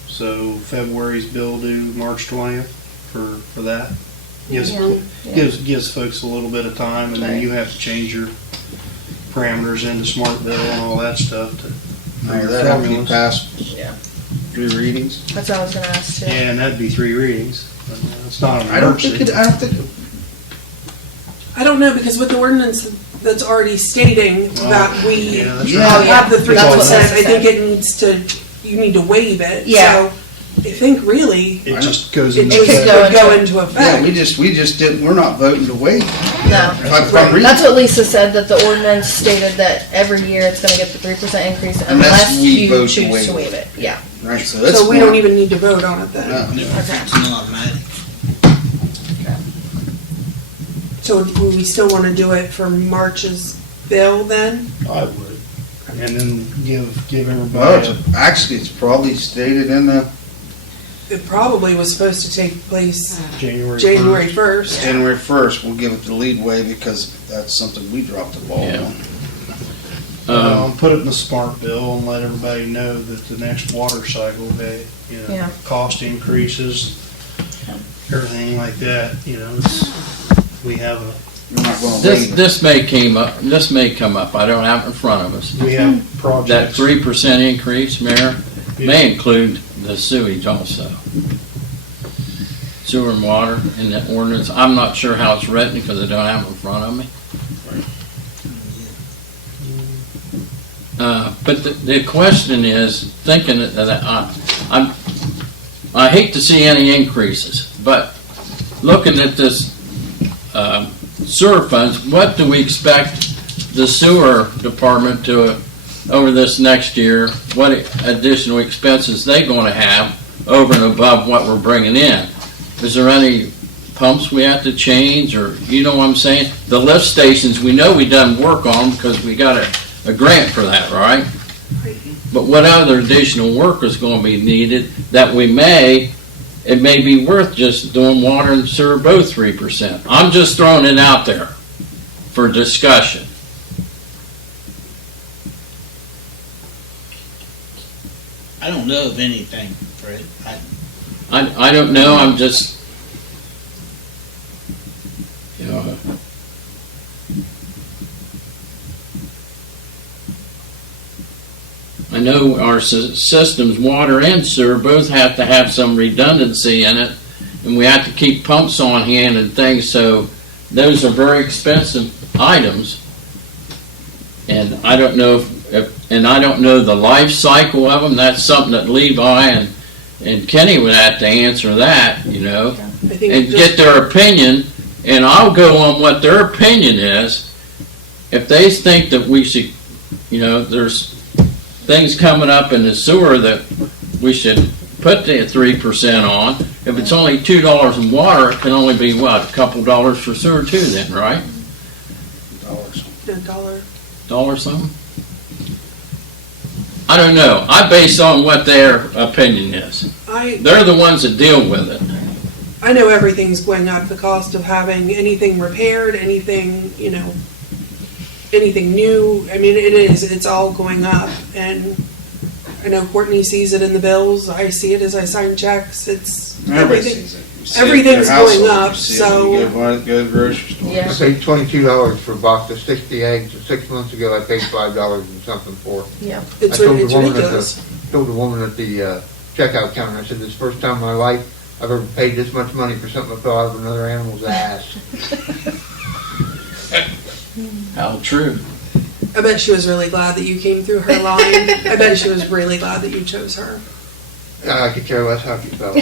So February's bill due March 20th for that. Gives, Yeah. gives folks a little bit of time, and then you have to change your parameters into Smart Bill and all that stuff to. Now, that have to be passed Yeah. 3 readings? That's what I was gonna ask too. Yeah, and that'd be 3 readings. But it's not an I don't think emergency. I don't think, I don't know because with the ordinance that's already stating that we Yeah, that's Yeah. right. have the 3%, That's what I think Lisa it needs to. You need to waive it. Yeah. So I think really It just goes it into. just could go would go into- into yeah, effect. we just didn't, we're not voting to wait. No. If I'm reading- That's what Lisa said, that the ordinance stated that every year it's gonna get the 3% increase Unless unless we you vote to choose waive to it. waive it. Yeah. Right, so that's. So we don't even need to vote on it then. No. It's an automatic. So do we still want to do it for March's bill then? I would. and then give Well, everybody. actually, it's probably stated in the It probably was supposed to take place January. January 1st. January 1st. We'll give it the lead way because that's something we dropped the ball Yeah. on. Put it in the smart bill and let everybody know that the next water cycle, Yeah. cost increases, everything like that, we have We're not going to This, leave it. this may come up, I don't have it in front of us. we have That projects. 3% increase, Mayor, may include the sewage also. Sewer and water in the ordinance. I'm not sure how it's written because I don't have it in front of me. But the question is, thinking that I hate to see any increases, but looking at this sewer funds, what do we expect the sewer department to, over this next year, what additional expenses they going to have over and above what we're bringing in? Is there any pumps we have to change, or, you know what I'm saying? The lift stations, we know we done work on because we got a grant for that, right? But what other additional work is going to be needed that it may be worth just doing water and sewer both 3%. I'm just throwing it out there for discussion. I don't know of anything, Fred. I don't know, I'm just, I know our systems, water and sewer, both have to have some redundancy in it, and we have to keep pumps on hand and things, so those are very expensive items. And I don't know and I don't know the life cycle of them. That's something that Levi and Kenny would have to answer that, I think and just- get their opinion, and I'll go on what their opinion is. If they think that we should, there's things coming up in the sewer that we should put the 3% on. If it's only $2 in water, it can only be what, a couple dollars for sewer too then, right? $1. Dollar something? I don't know. I base on what their opinion is. They're the ones that deal with it. I know everything's going up, the cost of having anything repaired, anything, anything new. I mean, it's all going up. And I know Courtney sees it in the bills. I see it as I sign checks. It's Everybody everything. sees it. You see it in their Everything's going household. up, You see it so- when you go to the grocery store. Yeah. I paid $22 for a box of 60 eggs. 6 months ago, I paid $5 and something for it. Yeah. It's I told the woman ridiculous. Told the woman at the checkout counter, I said, this is the first time in my life I've ever paid this much money for something I fell out of another animal's ass. How true. I bet she was really glad that you came through her line. I bet she was really glad that you chose her. I could care less how she felt.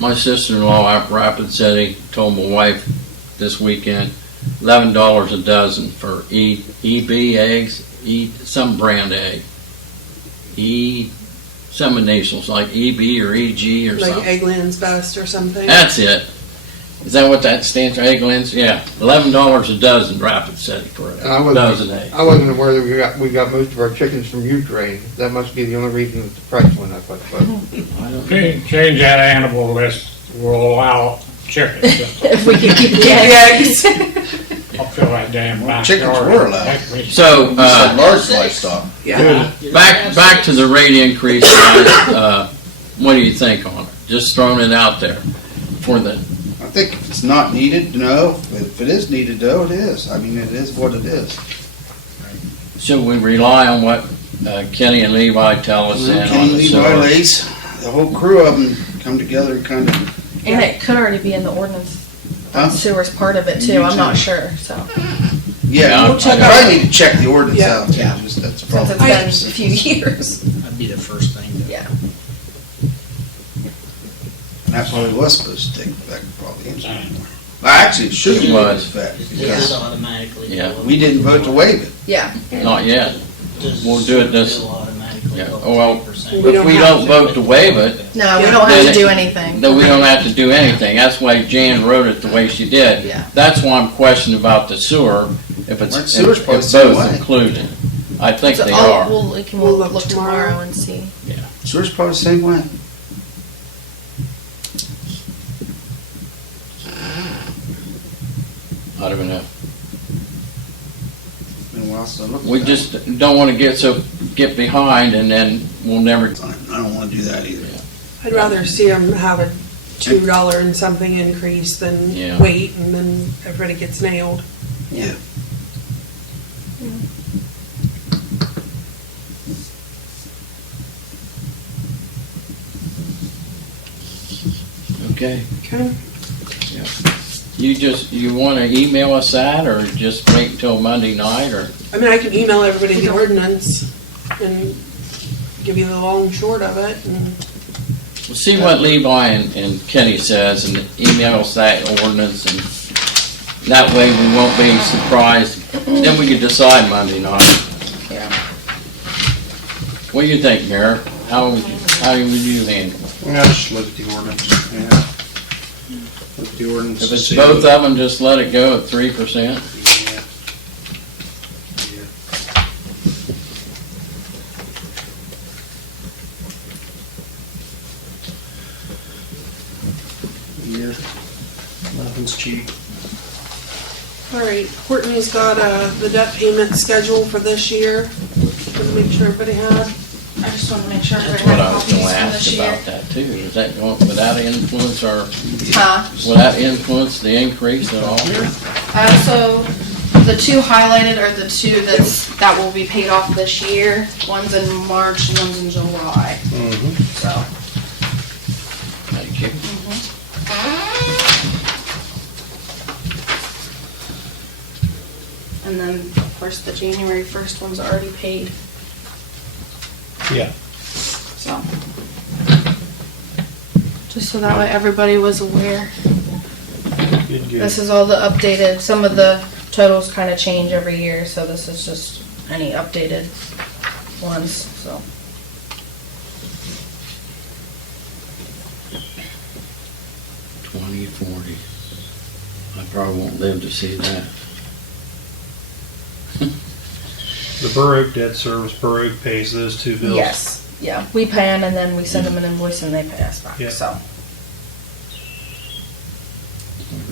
My sister-in-law out in Rapid City told my wife this weekend, $11 a dozen for EB eggs, some brand egg. Some initials like EB or EG or Like something. Eggland's Best or something. That's it. Is that what that stands for? Egglands? Yeah, $11 a dozen, Rapid City for And I a wasn't- dozen eggs. I wasn't aware that we got most of our chickens from Ukraine. That must be the only reason that the price went up, I suppose. Change that animal list, we'll allow chickens. If we could keep the Yeah, eggs. I'll fill that damn backyard. Chickens were allowed. Make me- So, You said large livestock. Yeah. back to the rate increase, guys. What do you think on it? Just throwing it out there for the, I think if it's not needed, no. If it is needed, though, it is. I mean, it is what it is. should we rely on what Kenny and Levi tell us then on Kenny, the Levi, sewer? Lace, the whole crew of them come together and kind of, And it could already be in the ordinance. Huh? Sewer's part of it too. You I'm not too. sure, so. yeah, We'll I check probably need to check the ordinance Yeah. out. Yeah. Just, that's a Since problem. it's been a few years. That'd be the first thing. Yeah. And that probably was supposed to take effect probably. Well, actually, it should It have was. effect. It Because does automatically. Yeah. go up. we didn't vote to waive it. Yeah. Not yet. Does We'll do it this- bill automatically Yeah, well, 3%. We if don't we have don't to. vote to waive it, No, we Yeah. don't have to Then do anything. then we don't have to do anything. That's why Jan wrote it the way she did. Yeah. That's why I'm questioning about the sewer, if it's, Right, if sewer's probably if the same both way. included. I think So they I'll- are. We'll Look look tomorrow tomorrow. and see. Sewer's probably the same way. I don't know. Been a while since I looked at We that. just don't want to get behind and then we'll never, I don't wanna do that either. I'd rather see them have a $2 and something increase than Yeah. wait and then everybody gets nailed. Yeah. okay. Okay. You want to email us that or just wait until Monday night or? I mean, I can email everybody the ordinance and give you the long and short of it. And We'll see what Levi and Kenny says and email us that ordinance and that way we won't be surprised. Then we can decide Monday night. Yeah. What do you think, Mayor? How would you handle it? Yeah, just look at the ordinance, yeah. Look at the ordinance. If and it's see both what- of them, just let it go at 3%. Yeah. Yeah, nothing's cheap. all right, Courtney's got the debt payment schedule for this year. To make sure everybody had. I just want to make sure That's everybody what had I was copies gonna from ask this year. about that too. Is that going, would that influence our, Huh? will that influence the increase at all? So the two highlighted are the two that will be paid off this year. One's in March and one's in July. Mm-hmm. So. Thank you. And then, of course, the January 1st one's already paid. Yeah. So. Just so that way everybody was aware. Good, good. This is all the updated, some of the totals kind of change every year, so this is just any updated ones, so. $20.40. I probably won't live to see that. The Bur Oak debt service, Bur Oak pays those two bills. Yes, yeah, we pay them and then we send them an invoice and they pay us back, Yeah. so.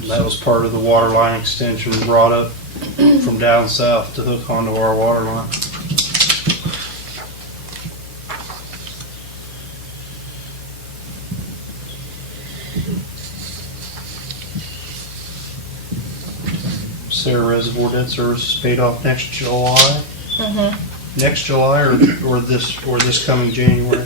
That was part of the water line extension brought up from down south to hook onto our water line. Sarah Reservoir debt service is paid off next July. Next July or this coming January?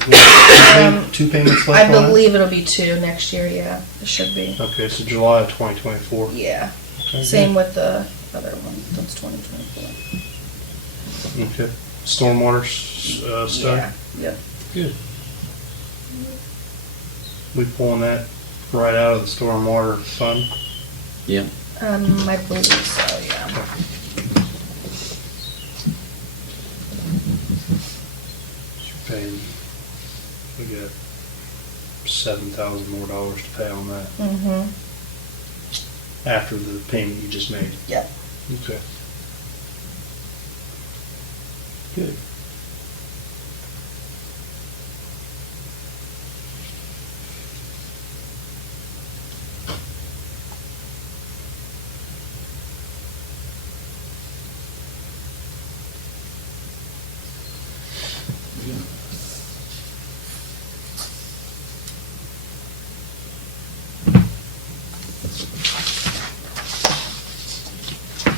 Two payments I left on it? believe it'll be 2 next year, yeah, it should be, Okay, so July of 2024. yeah. Okay, Same with the other one, that's 2024. good. Okay. Stormwater study? Yeah, yep. We pulling that right out of the stormwater fund? I believe so, yeah. Paying, we got $7,000 more dollars to pay on that Mm-hmm, after the payment you just made. Yep. Okay. Good.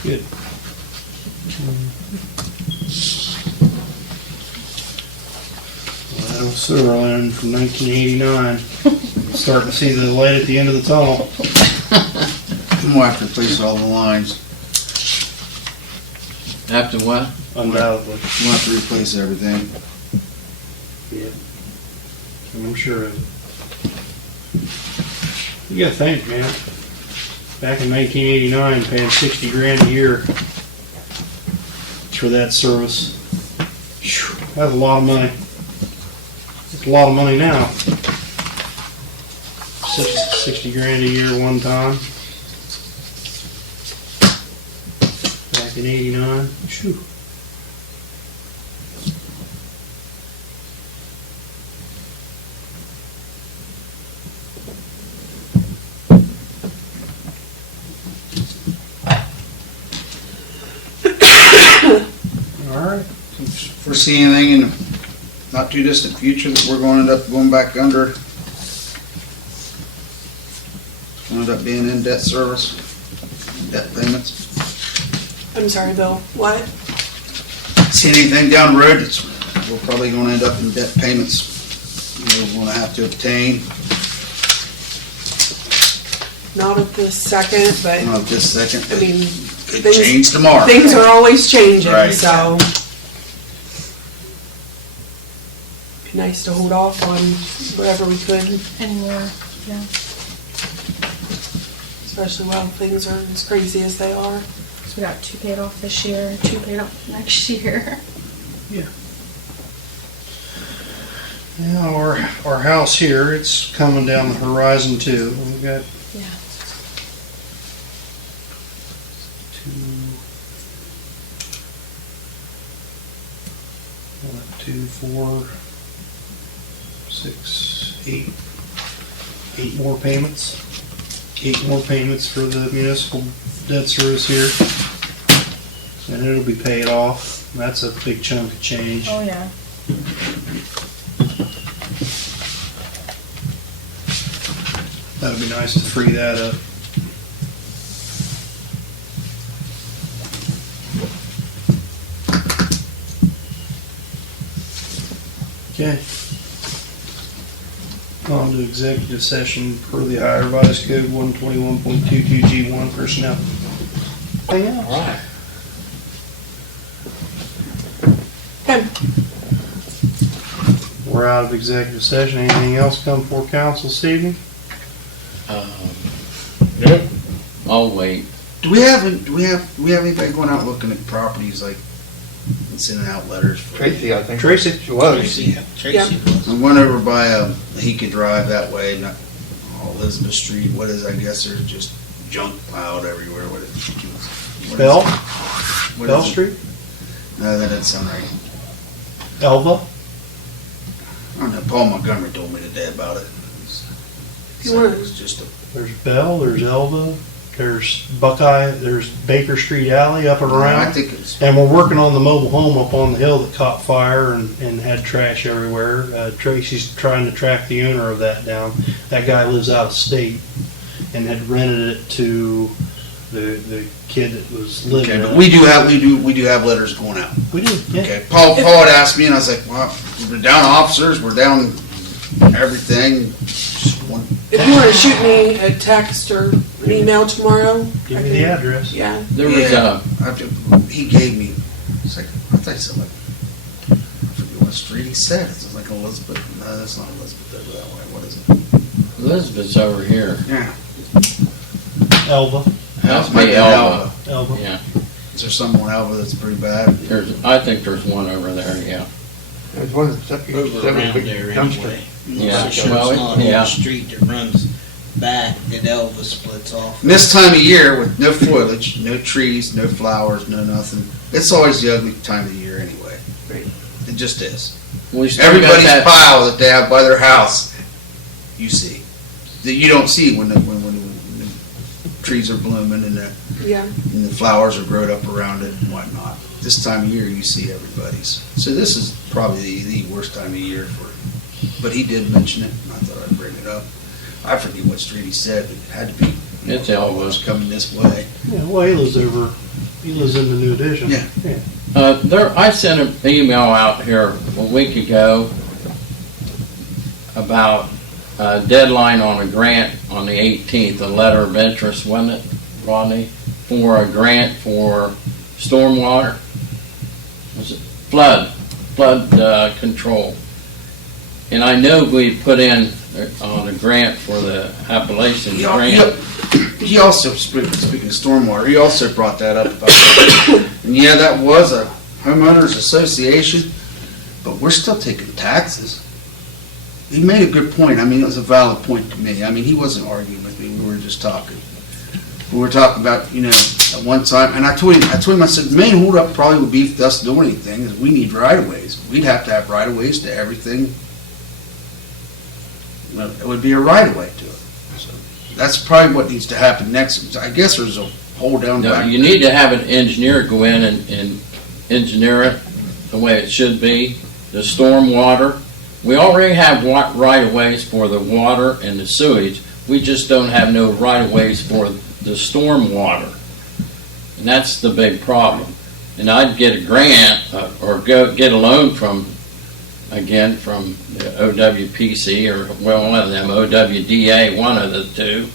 Good. Well, that old sewer line from 1989. Starting to see the light at the end of the tunnel. We'll have to replace all the lines. After what? Undoubtedly. We'll have to replace everything. Yeah. I'm sure of it. You gotta think, man. Back in 1989, paying 60 grand a year for that service. Phew, that's a lot of money. a lot of money now. 60 grand a year one time. Back in '89. Shoo. Alright. Foresee anything in the not too distant future that we're going to end up going back under? Going to end up being in debt service, debt payments? I'm sorry, Bill, what? See anything down the road that's, we're probably going to end up in debt payments we're going to have to obtain? Not at this second, but, Not this second. I mean, Could things- change tomorrow. things are always changing, Right. so. Be nice to hold off on whatever we could, Anymore, yeah. especially while things are as crazy as they are. So we got 2 paid off this year, 2 paid off next year. Yeah, our house here, it's coming down the horizon too. We've got Yeah. 2, 4, 6, 8 more payments. 8 more payments for the municipal debt service here. And it'll be paid off. That's a big chunk of change. Oh, yeah. That'd be nice to free that up. Okay. On to executive session per the Ohio Revised Code 121.22G1 personnel. Anything else? All right. Okay, We're out of executive session. Anything else come before council this evening? Yep. I'll wait. Do we have anybody going out looking at properties like and sending out letters? Tracy, I think. Tracy? She was. Tracy was. I went over by he could drive that way, not Elizabeth Street. What is? I guess there's just junk piled everywhere. What is? Bell? What Bell is it? Street? No, that doesn't sound right. Elva? I don't know. Paul Montgomery told me today about it. you want- It was just a. There's Bell, there's Elva, there's Buckeye, there's Baker Street Alley up and I around. think it's. And we're working on the mobile home up on the hill that caught fire and had trash everywhere. Tracy's trying to track the owner of that down. That guy lives out of state and had rented it to the kid that was living Okay, in but it. we do have letters going out. We do, yeah. Okay, Paul had asked me, and I was like, well, we're down officers, we're down everything. Just one. if you wanna shoot me a text or an email tomorrow. Give I me the can- address. Yeah, There was Yeah, he gave me, it's like, I thought he said like, I forget what street he said, it's like Elizabeth, no, that's not Elizabeth over that way, what is it? Elizabeth's over here. Yeah. Elva, That's Might me, be Elva. Elva. Yeah, Is there someone Alva that's pretty bad? I think there's one over there, yeah. There's one that's up here. Over around there anyway. Yeah, Sure well, it's not on yeah. the street that runs back that Elvis splits off. And this time of year, with no foliage, no trees, no flowers, no nothing, it's always the ugly time of the year anyway. Right. It just is. We still got Everybody's that- pile that they have by their house, you see. That you don't see when the trees are blooming and yeah. the flowers are growing up around it and whatnot. This time of year, you see everybody's. So this is probably the worst time of year for it. But he did mention it, and I thought I'd bring it up. I forget what street he said, but it had to be. It's Elva. Was coming this way. Yeah, well, he lives in the new addition. Yeah. I sent an email out here a week ago about a deadline on a grant on the 18th, a letter of interest, wasn't it, Rodney? For a grant for stormwater, was it flood control. And I know we put in on a grant for the Appalachian grant. He also, speaking of stormwater, he also brought that up about that. And yeah, that was a homeowners association, but we're still taking taxes. he made a good point. I mean, it was a valid point to me. I mean, he wasn't arguing with me. We were just talking. We were talking about, at one time, and I told him, I said, the main holdup probably would be for us doing anything is we need right-of-ways. We'd have to have right-of-ways to everything. Well, it would be a right-of-way to it. So that's probably what needs to happen next. I guess there's a hole down No, back. you need to have an engineer go in and engineer it the way it should be. The stormwater, we already have right-of-ways for the water and the sewage. We just don't have no right-of-ways for the stormwater. And that's the big problem. And I'd get a grant or go get a loan from the OWPC or, well, one of them, OWDA, one of the two,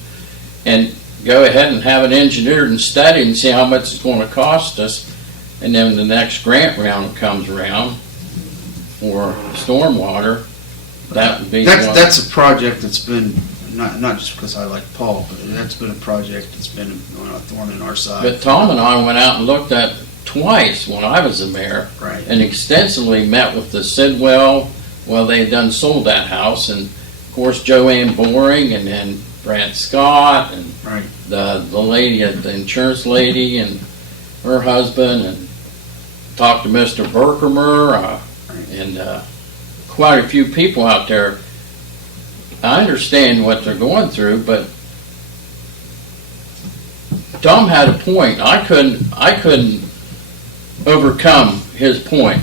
and go ahead and have it engineered and studied and see how much it's going to cost us. And then the next grant round comes around for stormwater, that would be one. That's a project that's been, not just because I like Paul, but that's been a project that's been a thorn in our side. But Tom and I went out and looked at twice when I was the mayor, Right. and extensively met with the Sidwell. Well, they had done sold that house, and of course Joanne Boring, and then Brad Scott, and Right. the lady, the insurance lady, and her husband, and talked to Mr. Berkemer, and quite a few people out there. I understand what they're going through, but Tom had a point. I couldn't overcome his point,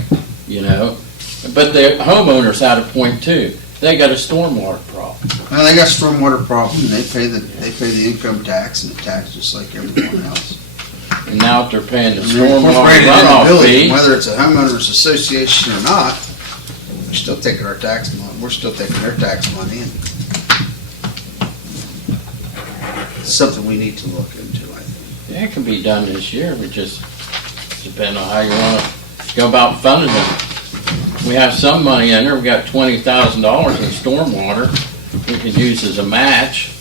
But the homeowners had a point too. They got a stormwater problem. Well, they got stormwater problem. They pay the income tax and the tax just like everyone else. And now if they're paying the And they're stormwater incorporated in the runoff village, fee, whether it's a homeowners association or not, we're still taking our tax money. We're still taking their tax money, and it's something we need to look into, I think. yeah, it can be done this year. We just depend on how you want to go about funding it. We have some money in there. We got $20,000 in stormwater we could use as a match.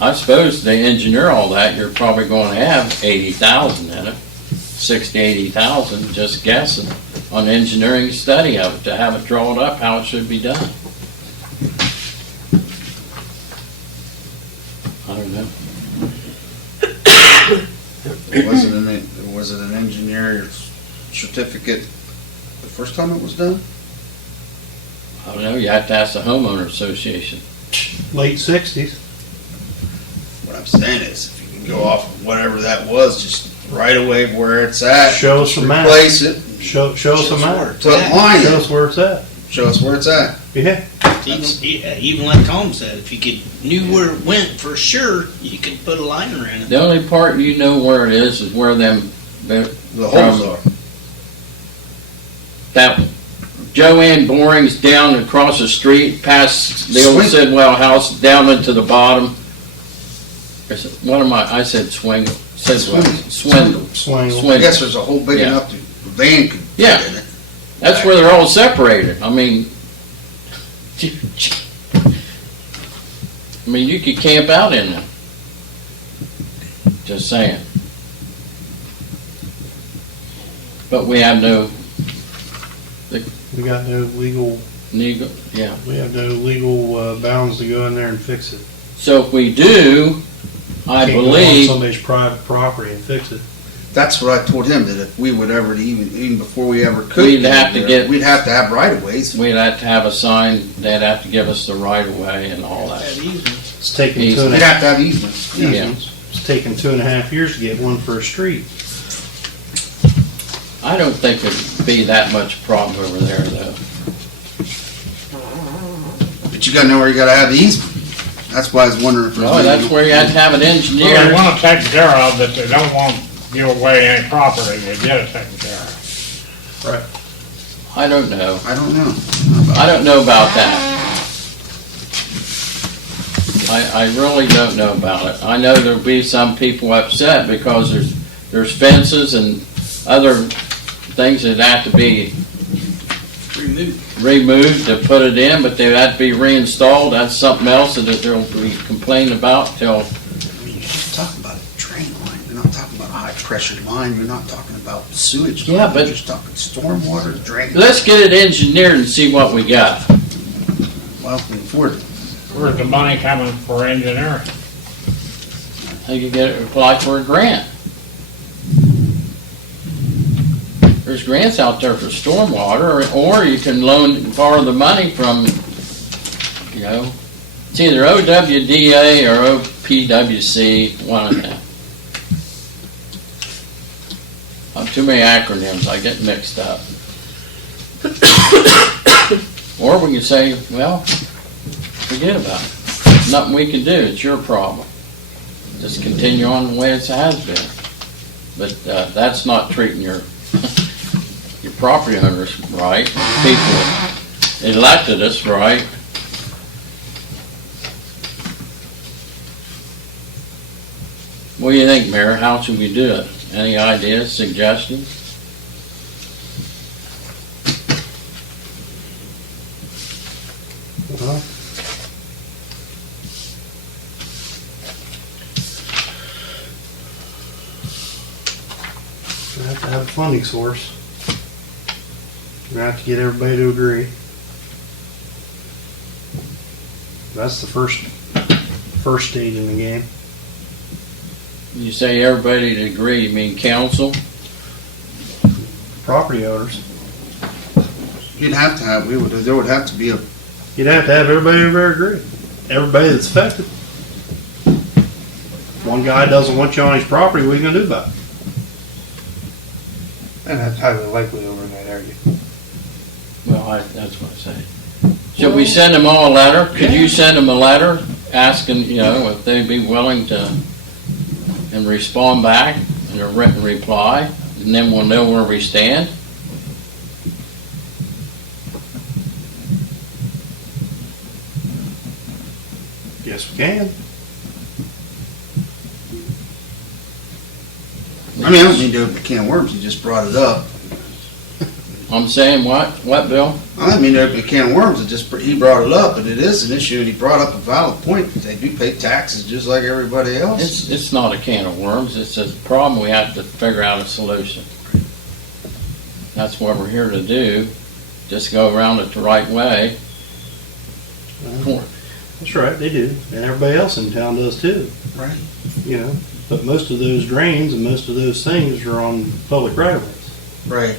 I suppose they engineer all that, you're probably going to have 80,000 in it, 60, 80,000, just guessing, on the engineering study of it, to have it drawn up how it should be done. I don't know. Was it an engineer certificate the first time it was done? I don't know, you have to ask the homeowner association. Late 60s. What I'm saying is, if you can go off of whatever that was, just right away where it's at. Show us the map. Replace it. Show us the map. To line Show it. us where it's at. Show us where it's at. Yeah. Even like Tom said, if you knew where it went for sure, you could put a liner in it. The only part you know where it is where them, The holes are. that Joanne Boring's down across the street, past the old Swing. Sidwell house, down into the bottom. What am I said Swingle. Sidwell. Swindle. Swing. I guess there's a hole big Yeah. enough to, a van could Yeah. fit in it. That's where they're all separated. I mean, you could camp out in them. Just saying. But we have no We got no legal, legal, yeah. we have no legal bounds to go in there and fix it. So if we do, I Can't go on believe, somebody's private property and fix it. That's what I told him, that if we would ever, even before we ever could. We'd get have to there, get- We'd have to have right of ways. we'd have to have a sign, they'd have to give us the right of way and all that. That easement. It's taken Easy. 2.5 We'd have to have easements. Yeah. It's taken 2.5 years to get one for a street. I don't think it'd be that much problem over there though. But you gotta know where you gotta have the easement. That's why I was wondering if there's. Well, that's where you have to have an Well, they engineer. want it taken care of, but they don't want to give away any property, they get it taken care of. I don't know. I don't know. I don't know about that. I really don't know about it. I know there'll be some people upset because there's fences and other things that have to be removed to put it in, but they have to be reinstalled. That's something else that they'll be complaining about till. I mean, you're just talking about a drain line. You're not talking about a high pressure line. You're not talking about sewage. Yeah, line. but- You're just talking stormwater drain. Let's get it engineered and see what we got. Well, we can afford it. Where's the money coming for engineering? You can get, apply for a grant. There's grants out there for stormwater, or you can borrow the money from, it's either OWDA or OPWC, one of them. Too many acronyms, I get mixed up. Or we can say, well, forget about it. Nothing we can do, it's your problem. Just continue on the way it has been. But that's not treating your property owners right, people elected us right. What do you think, Mayor? How should we do it? Any ideas, suggestions? Well, we have to have a funding source. We have to get everybody to agree. That's the first stage in the game. You say everybody to agree, you mean council? Property owners. You'd have to have, there would have to be a, You'd have to have everybody ever agree. Everybody that's affected. One guy doesn't want you on his property, what are you gonna do about it? And that's highly likely over in that area. Well, that's what I say. Should we send them all a letter? Could you send them a letter asking, if they'd be willing to, and respond back in a written reply, and then we'll know where we stand? Yes, we can. I mean, I don't mean to open a can of worms, you just brought it up. I'm saying what? What, Bill? I didn't mean to open a can of worms, he brought it up, but it is an issue, and he brought up a valid point, that they do pay taxes just like everybody else. It's not a can of worms, it's a problem we have to figure out a solution. That's what we're here to do, just go around it the right way. That's right, they do. And everybody else in town does too. Right. But most of those drains and most of those things are on public right of ways. Right.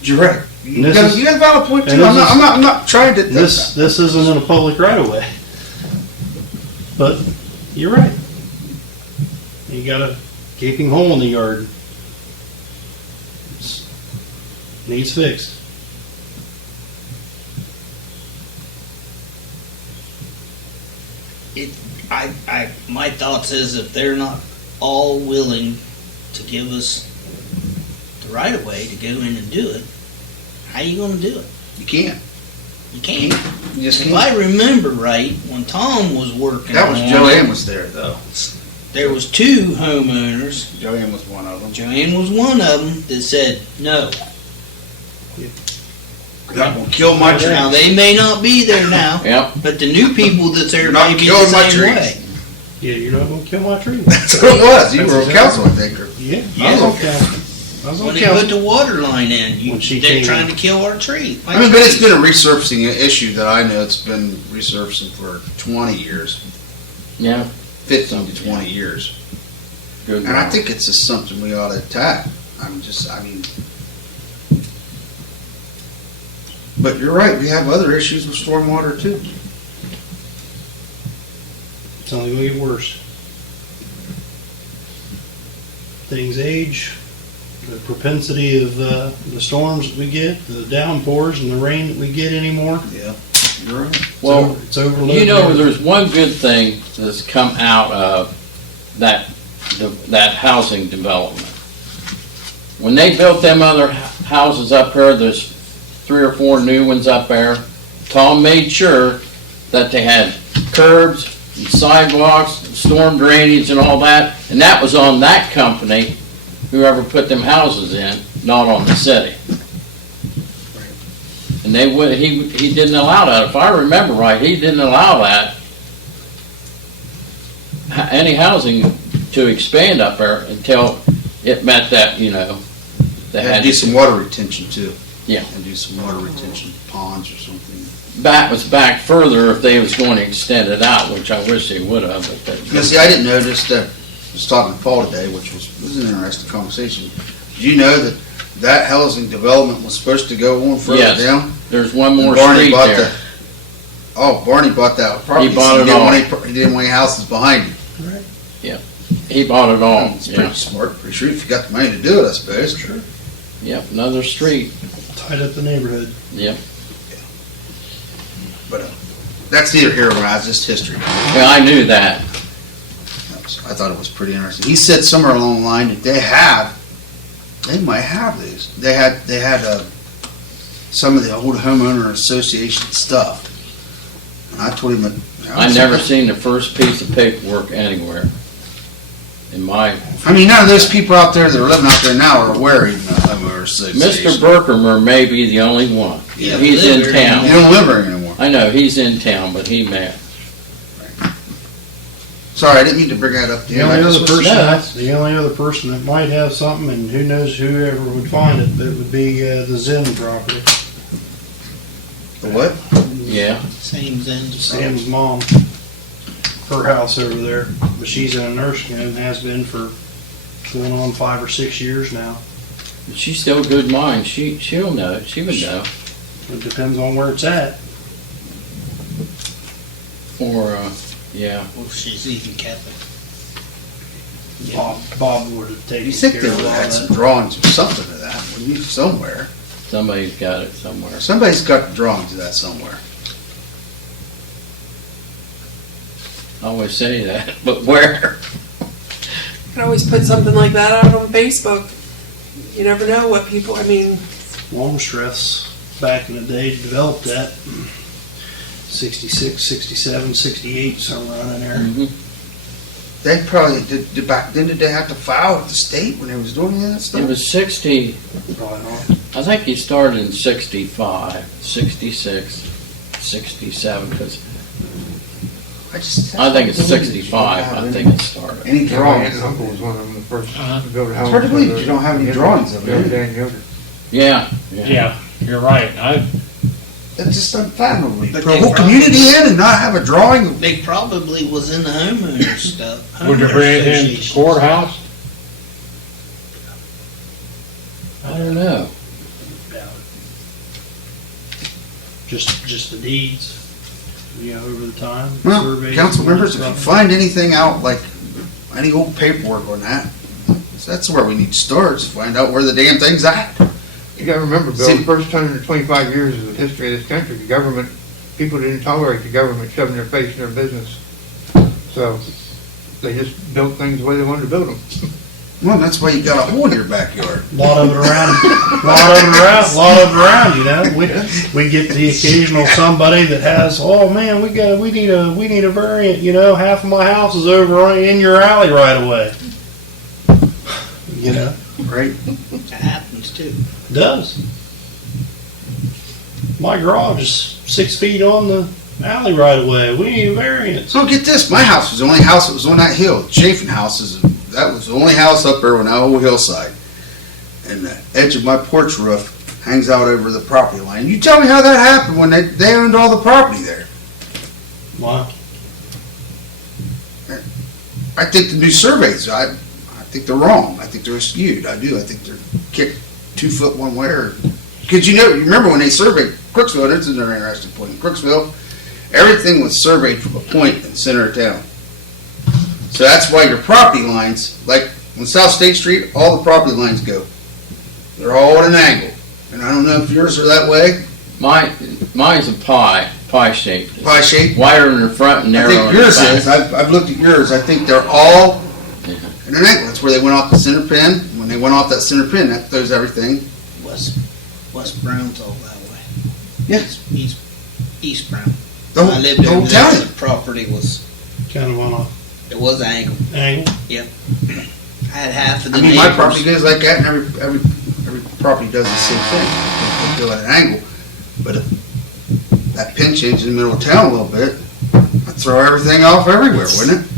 You're right. You And got a valid point too. and this I'm not trying to. This isn't in a public right of way. But you're right. You got a gaping hole in the yard. Needs fixed. My thoughts is if they're not all willing to give us the right of way to go in and do it, how you gonna do it? You can't. You can't. You just If can't. I remember right, when Tom was working That was on Joanne it, was there though. there was two homeowners. Joanne was one of them. Joanne was one of them that said no. That will kill my tree. Now they may not be there now, Yep. but the new people that's there You're not may be the killing my same trees. way. Yeah, you're not gonna kill my tree. That's what it was. You That's were on exactly- council, I think. Or, Yeah, I was on council. I was When on they put council. the water line in, When she they're came trying in. to kill our tree. I mean, but it's been a resurfacing issue that I know it's been resurfacing for 20 years, Yeah. 15 to 20 years. Good. And I think it's just something we ought to attack. But you're right, we have other issues with stormwater too. It's only gonna get worse. Things age, the propensity of the storms that we get, the downpours and the rain that we get anymore. Yeah, you're right. Well, It's overloaded. there's one good thing that's come out of that housing development. When they built them other houses up there, there's 3 or 4 new ones up there. Tom made sure that they had curbs, and sidewalks, storm drainage and all that, and that was on that company, whoever put them houses in, not on the city. And he didn't allow that. If I remember right, he didn't allow that, any housing to expand up there until it met that, they Had had to do some water retention too. Yeah. And do some water retention ponds or something. was back further if they was going to extend it out, which I wish they would have. You see, I didn't notice that, I was talking to Paul today, which was an interesting conversation. Did you know that that housing development was supposed to go on further Yes. down? There's one more And Barney street bought there. Barney bought that property. He bought so it didn't all. want he didn't want any houses behind him. He bought it all. It's Yeah. pretty smart, pretty sure if you got the money to do it, I suppose. Sure. Yep. Another street. Tied up the neighborhood. Yep. But that's neither here nor there, it's just history. Yeah, I knew that. I thought it was pretty interesting. He said somewhere along the line that they might have these. They had some of the old homeowner association stuff. And I told him that. I never seen the first piece of paperwork anywhere. In my, I mean, none of those people out there that are living out there now are aware even of the homeowner association. Mr. Berkermer may be the only one. Yeah, He's live in here. town. You don't live there anymore. I know, he's in town, but he may. Sorry, I didn't mean to bring that up to The you. only I other just was- person, No, that's- the only other person that might have something, and who knows whoever would find it, but it would be the Zen property. The what? Yeah. Same then. Sam's mom, her house over there, but she's in a nursing home and has been for going on 5 or 6 years now. But she's still a good mind. She'll know. She would know. It depends on where it's at. Or, yeah. Well, she's even Catholic. Bob would have taken You think care they of would all have had some that. drawings or something of that, wouldn't you, somewhere? Somebody's got it somewhere. Somebody's got the drawings of that somewhere. I always say that, but where? You can always put something like that out on Facebook. You never know what people, I mean, Longstreth's back in the day developed that. 66, 67, 68, somewhere around in there. Mhm. They probably, did back then, did they have to file with the state when they was doing that stuff? It was 60, Probably not. I think he started in 65, 66, 67, because I think it's 65, I think it started. Any My aunt drawings? and uncle was one of them, the first Uh-huh. to build a house. It's hard to believe you don't have any drawings of The other it. day in Yoder. Yeah. Yeah, you're right. That's just unfathomable. But For a they whole probably- community in and not have a drawing of. They probably was in the homeowner stuff. Would you homeowner bring it in associations. courthouse? I don't know. Just the deeds, over the time. Well, surveys council and all members, if that you stuff. find anything out, like any old paperwork on that, that's where we need to start, is find out where the damn thing's at. You gotta remember, Bill, See- the first time in 25 years of the history of this country, the government, people didn't tolerate the government shoving their face in their business. So, they just built things the way they wanted to build them. Well, that's why you got a hole in your backyard. Lot of it around, lot of it around, We get the occasional somebody that has, oh man, we need a variant, half of my house is over in your alley right away. Right? That happens too. It does. My garage is 6 feet on the alley right away. We need a variance. So get this, my house was the only house that was on that hill. The Chafin house that was the only house up there on that whole hillside. And the edge of my porch roof hangs out over the property line. You tell me how that happened when they owned all the property there. Wow. I think the new surveys, I think they're wrong. I think they're skewed. I do. I think they're kicked 2 foot one way. Because you remember when they surveyed Crooksville, this is an interesting point. In Crooksville, everything was surveyed from a point in the center of town. So that's why your property lines, like on South State Street, all the property lines go. They're all at an angle. And I don't know if yours are that way, Mine's a pie shape. pie shape. Wider in the front and I narrow in think the yours is. back. I've looked at yours. I think they're all at an angle. That's where they went off the center pin. When they went off that center pin, that throws everything. West Brown's all that way. Yes. East Brown. The I lived whole over there. town. The property was, Kind of on it was angled. a angle. I had half of the I mean, neighbors. my property goes like that, and every property does the same thing. They go at an angle, but if that pin change in the middle of town a little bit, I'd throw everything off everywhere, wouldn't it?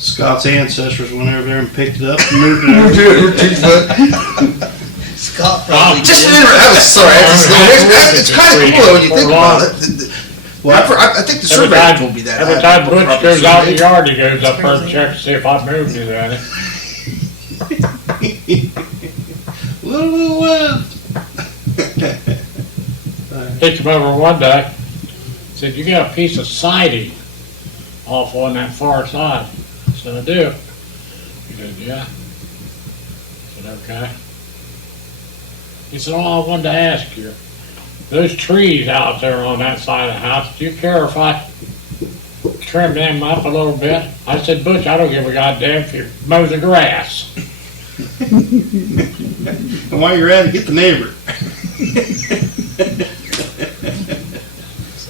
Scott's ancestors went over there and picked it up and moved it over. Dude, 2 foot. Scott probably Just did. sorry, it's kind of cool when you think about it. I think the surveyor told me that. Every time Butch goes out in the yard, he goes up there and checks to see if I moved it at it. Little wind. He came over one day, said, "You got a piece of siding off on that far side?" I said, "I do." He said, "Yeah." I said, "Okay." He said, "Oh, I wanted to ask you, those trees out there on that side of the house, do you care if I trim them up a little bit?" I said, "Butch, I don't give a goddamn if you mow the grass." And while you're at it, get the neighbor.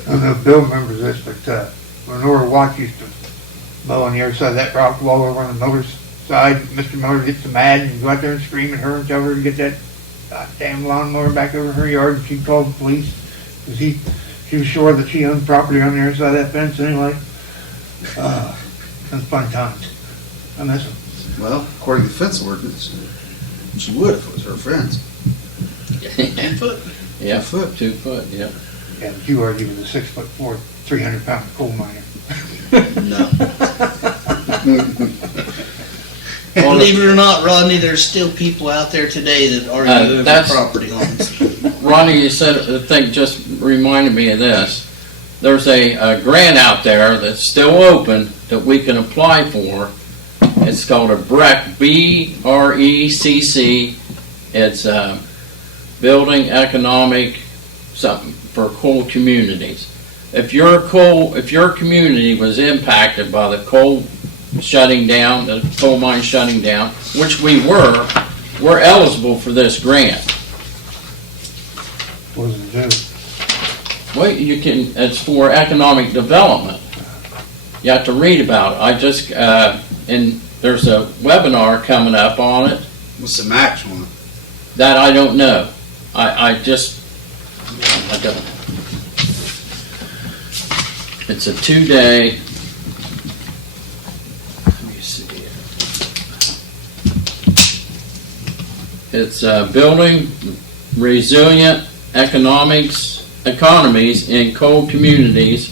I don't know if Bill remembers this, but when Nora Watts used to mow on the other side of that rock wall over on the Miller's side, Mr. Miller gets so mad and go out there and scream at her and tell her to get that goddamn lawnmower back over her yard, and she called the police because she was sure that she owned property on the other side of that fence anyway. That's fun times. I miss them. Well, according to the fence ordinance, she would if it was her fence. 10 foot. Yeah, 2 foot. 2 foot, yeah. Yeah, but you argue with a 6'4", 300-pound coal miner. No. Believe it or not, Rodney, there's still people out there today that argue over that's- property lines. Ronnie, you said, I think, just reminded me of this. There's a grant out there that's still open that we can apply for. It's called a BRECC, B-R-E-C-C. It's Building Economic something for coal communities. If your community was impacted by the coal shutting down, the coal mine shutting down, which we're eligible for this grant. What does it do? Well, it's for economic development. You have to read about it. And there's a webinar coming up on it What's the match on it? that I don't know. I don't. It's a 2-day. Let me see. It's building resilient economies in coal communities,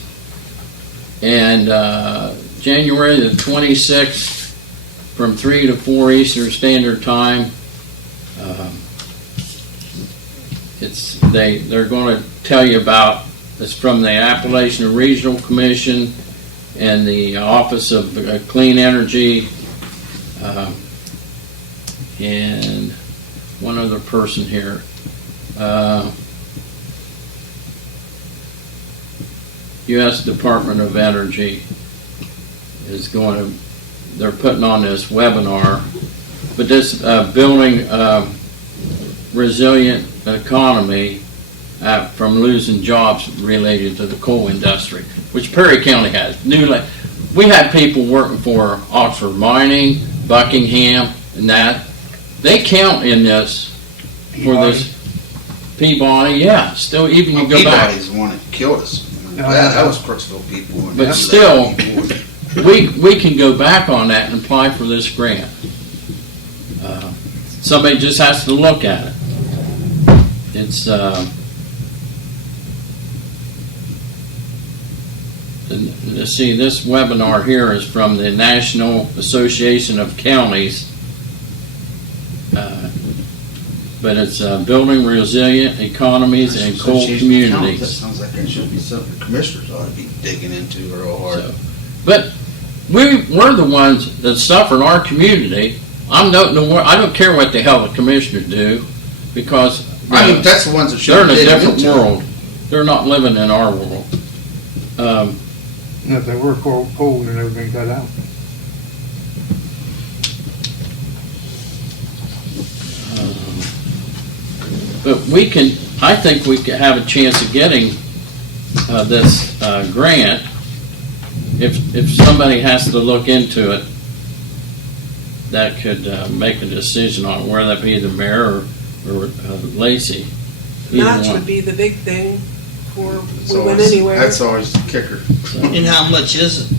and January the 26th from 3 to 4 Eastern Standard Time. They're going to tell you about. It's from the Appalachian Regional Commission and the Office of Clean Energy, and one other person here. U.S. Department of Energy is they're putting on this webinar, but this building resilient economy from losing jobs related to the coal industry, which Perry County has. We have people working for Oxford Mining, Buckingham, and that. They count in this for this Peabody. Yeah, still even you go back. Peabody's the one that killed us. No, That was Crooksville people. and But that still- people. We can go back on that and apply for this grant. Somebody just has to look at it. It's let's see, this webinar here is from the National Association of Counties, but it's building resilient economies and coal Association of Counties, That communities. sounds like that should be something the commissioners ought to be digging into real hard. So, but we're the ones that suffer in our community. I don't care what the hell the commissioners do, because I mean, that's the ones that should they're in be a digging different into it. world. They're not living in our world. And if they were coal, then they would be cut out. But I think we could have a chance of getting this grant if somebody has to look into it that could make a decision on it, whether that be the mayor or Lacey. Either Match one. would be the big thing for That's we went always- anywhere. That's always the kicker. And how much is it?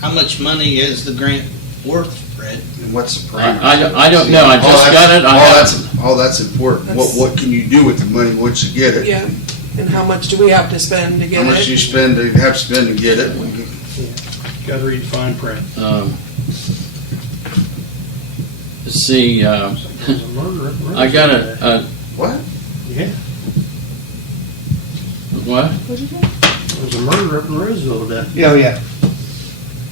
How much money is the grant worth, Fred? And what's the parameters? I don't know. I just got it. all that's important. What can you do with the money once you get it? Yeah, and how much do we have to spend to get How much it? you spend to have to spend to get it? Gotta read fine print. Let's see, I got a, What? Yeah, what? there was a murder up in Roseville today. Yeah, yeah.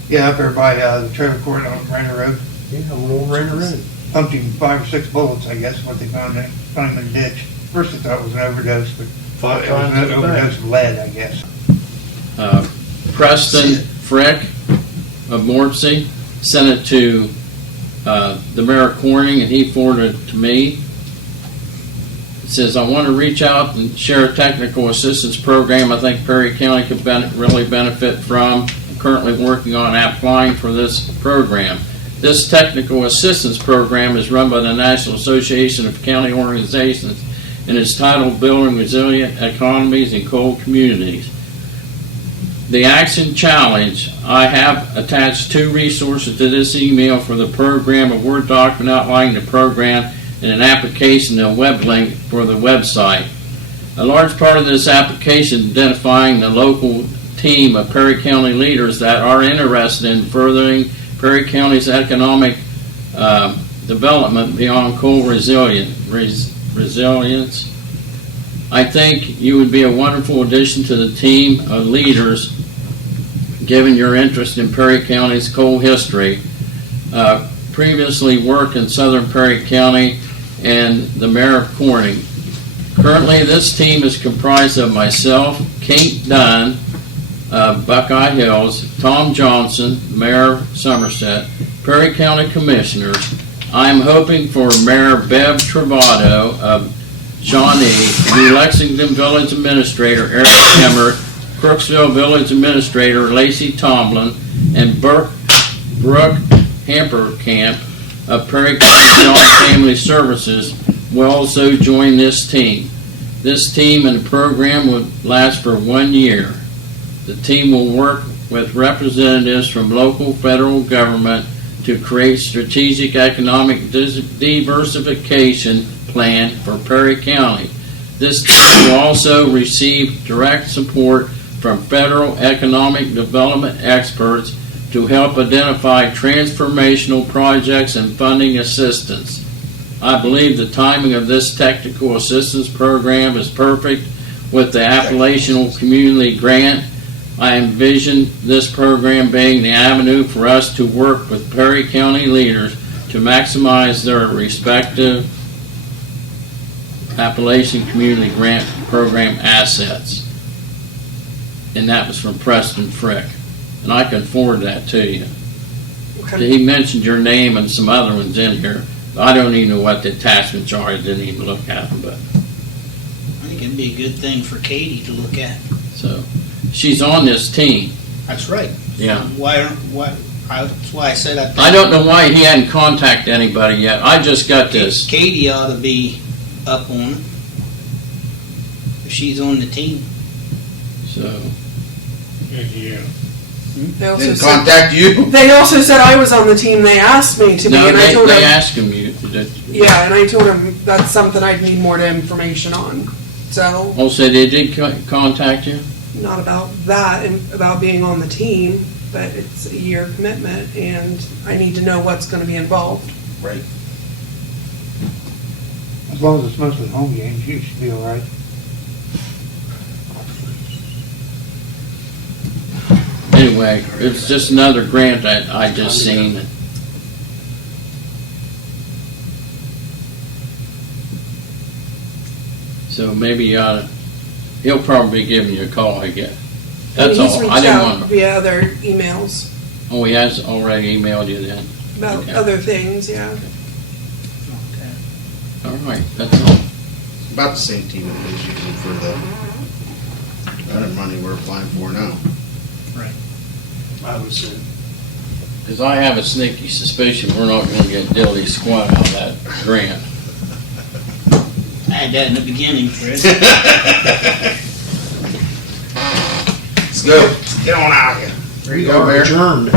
Yeah, up there by, the trailer court on Rainer Road. Yeah, on Old Rainer Road. Pumped him 5 or 6 bullets, I guess, what they found him in the ditch. First I thought it was an overdose, but Five it was times an in the overdose back. of lead, I guess. Preston Frick of Mortsey sent it to the Mayor of Corning, and he forwarded it to me. It says, I want to reach out and share a technical assistance program I think Perry County could really benefit from. I'm currently working on applying for this program. This technical assistance program is run by the National Association of County Organizations and is titled Building Resilient Economies in Coal Communities. The Action Challenge, I have attached 2 resources to this email for the program, a Word document outlining the program, and an application and a web link for the website. A large part of this application is identifying the local team of Perry County leaders that are interested in furthering Perry County's economic development beyond coal resilience. I think you would be a wonderful addition to the team of leaders given your interest in Perry County's coal history. Previously worked in Southern Perry County and the Mayor of Corning. Currently, this team is comprised of myself, Kate Dunn, Buckeye Hills, Tom Johnson, Mayor of Somerset, Perry County Commissioners. I'm hoping for Mayor Bev Travado of Shawnee, New Lexington Village Administrator Eric Emmert, Crooksville Village Administrator Lacey Tomlin, and Brooke Hamperkamp of Perry County Health and Family Services will also join this team. This team and the program would last for 1 year. The team will work with representatives from local federal government to create strategic economic diversification plan for Perry County. This team will also receive direct support from federal economic development experts to help identify transformational projects and funding assistance. I believe the timing of this technical assistance program is perfect with the Appalachian Community Grant. I envision this program being the avenue for us to work with Perry County leaders to maximize their respective Appalachian Community Grant Program assets. And that was from Preston Frick. And I can forward that to you. Okay. He mentioned your name and some other ones in here. I don't even know what the attachments are. I didn't even look at them, but I think it'd be a good thing for Katie to look at. so she's on this team. That's right. Yeah. That's why I said I don't know why he hadn't contacted anybody yet. I just got this. Katie ought to be up on it. If she's on the team. So Yeah. They also Didn't said, contact you? they also said I was on the team. They asked me to be, no, and I told they them, asked him you. yeah, and I told him that's something I'd need more information on. So, Also, they did contact you. not about that and about being on the team, but it's a year commitment, and I need to know what's going to be involved. Right. As long as it's mostly home games, you should be all right. Anyway, it's just another grant that I just seen. So maybe he'll probably be giving you a call, I guess. That's I mean, he's all. reached I didn't out want to. via other emails Oh, he has already emailed you then. about Okay. other things. Yeah. Okay. All right, that's all. About the same team it is usually for the other money we're applying for now. I would say. Because I have a sneaky suspicion we're not going to get diddly squat out of that grant. I had that in the beginning, Chris. Let's go. Let's get on out here. There you go, Mayor. Adjourned.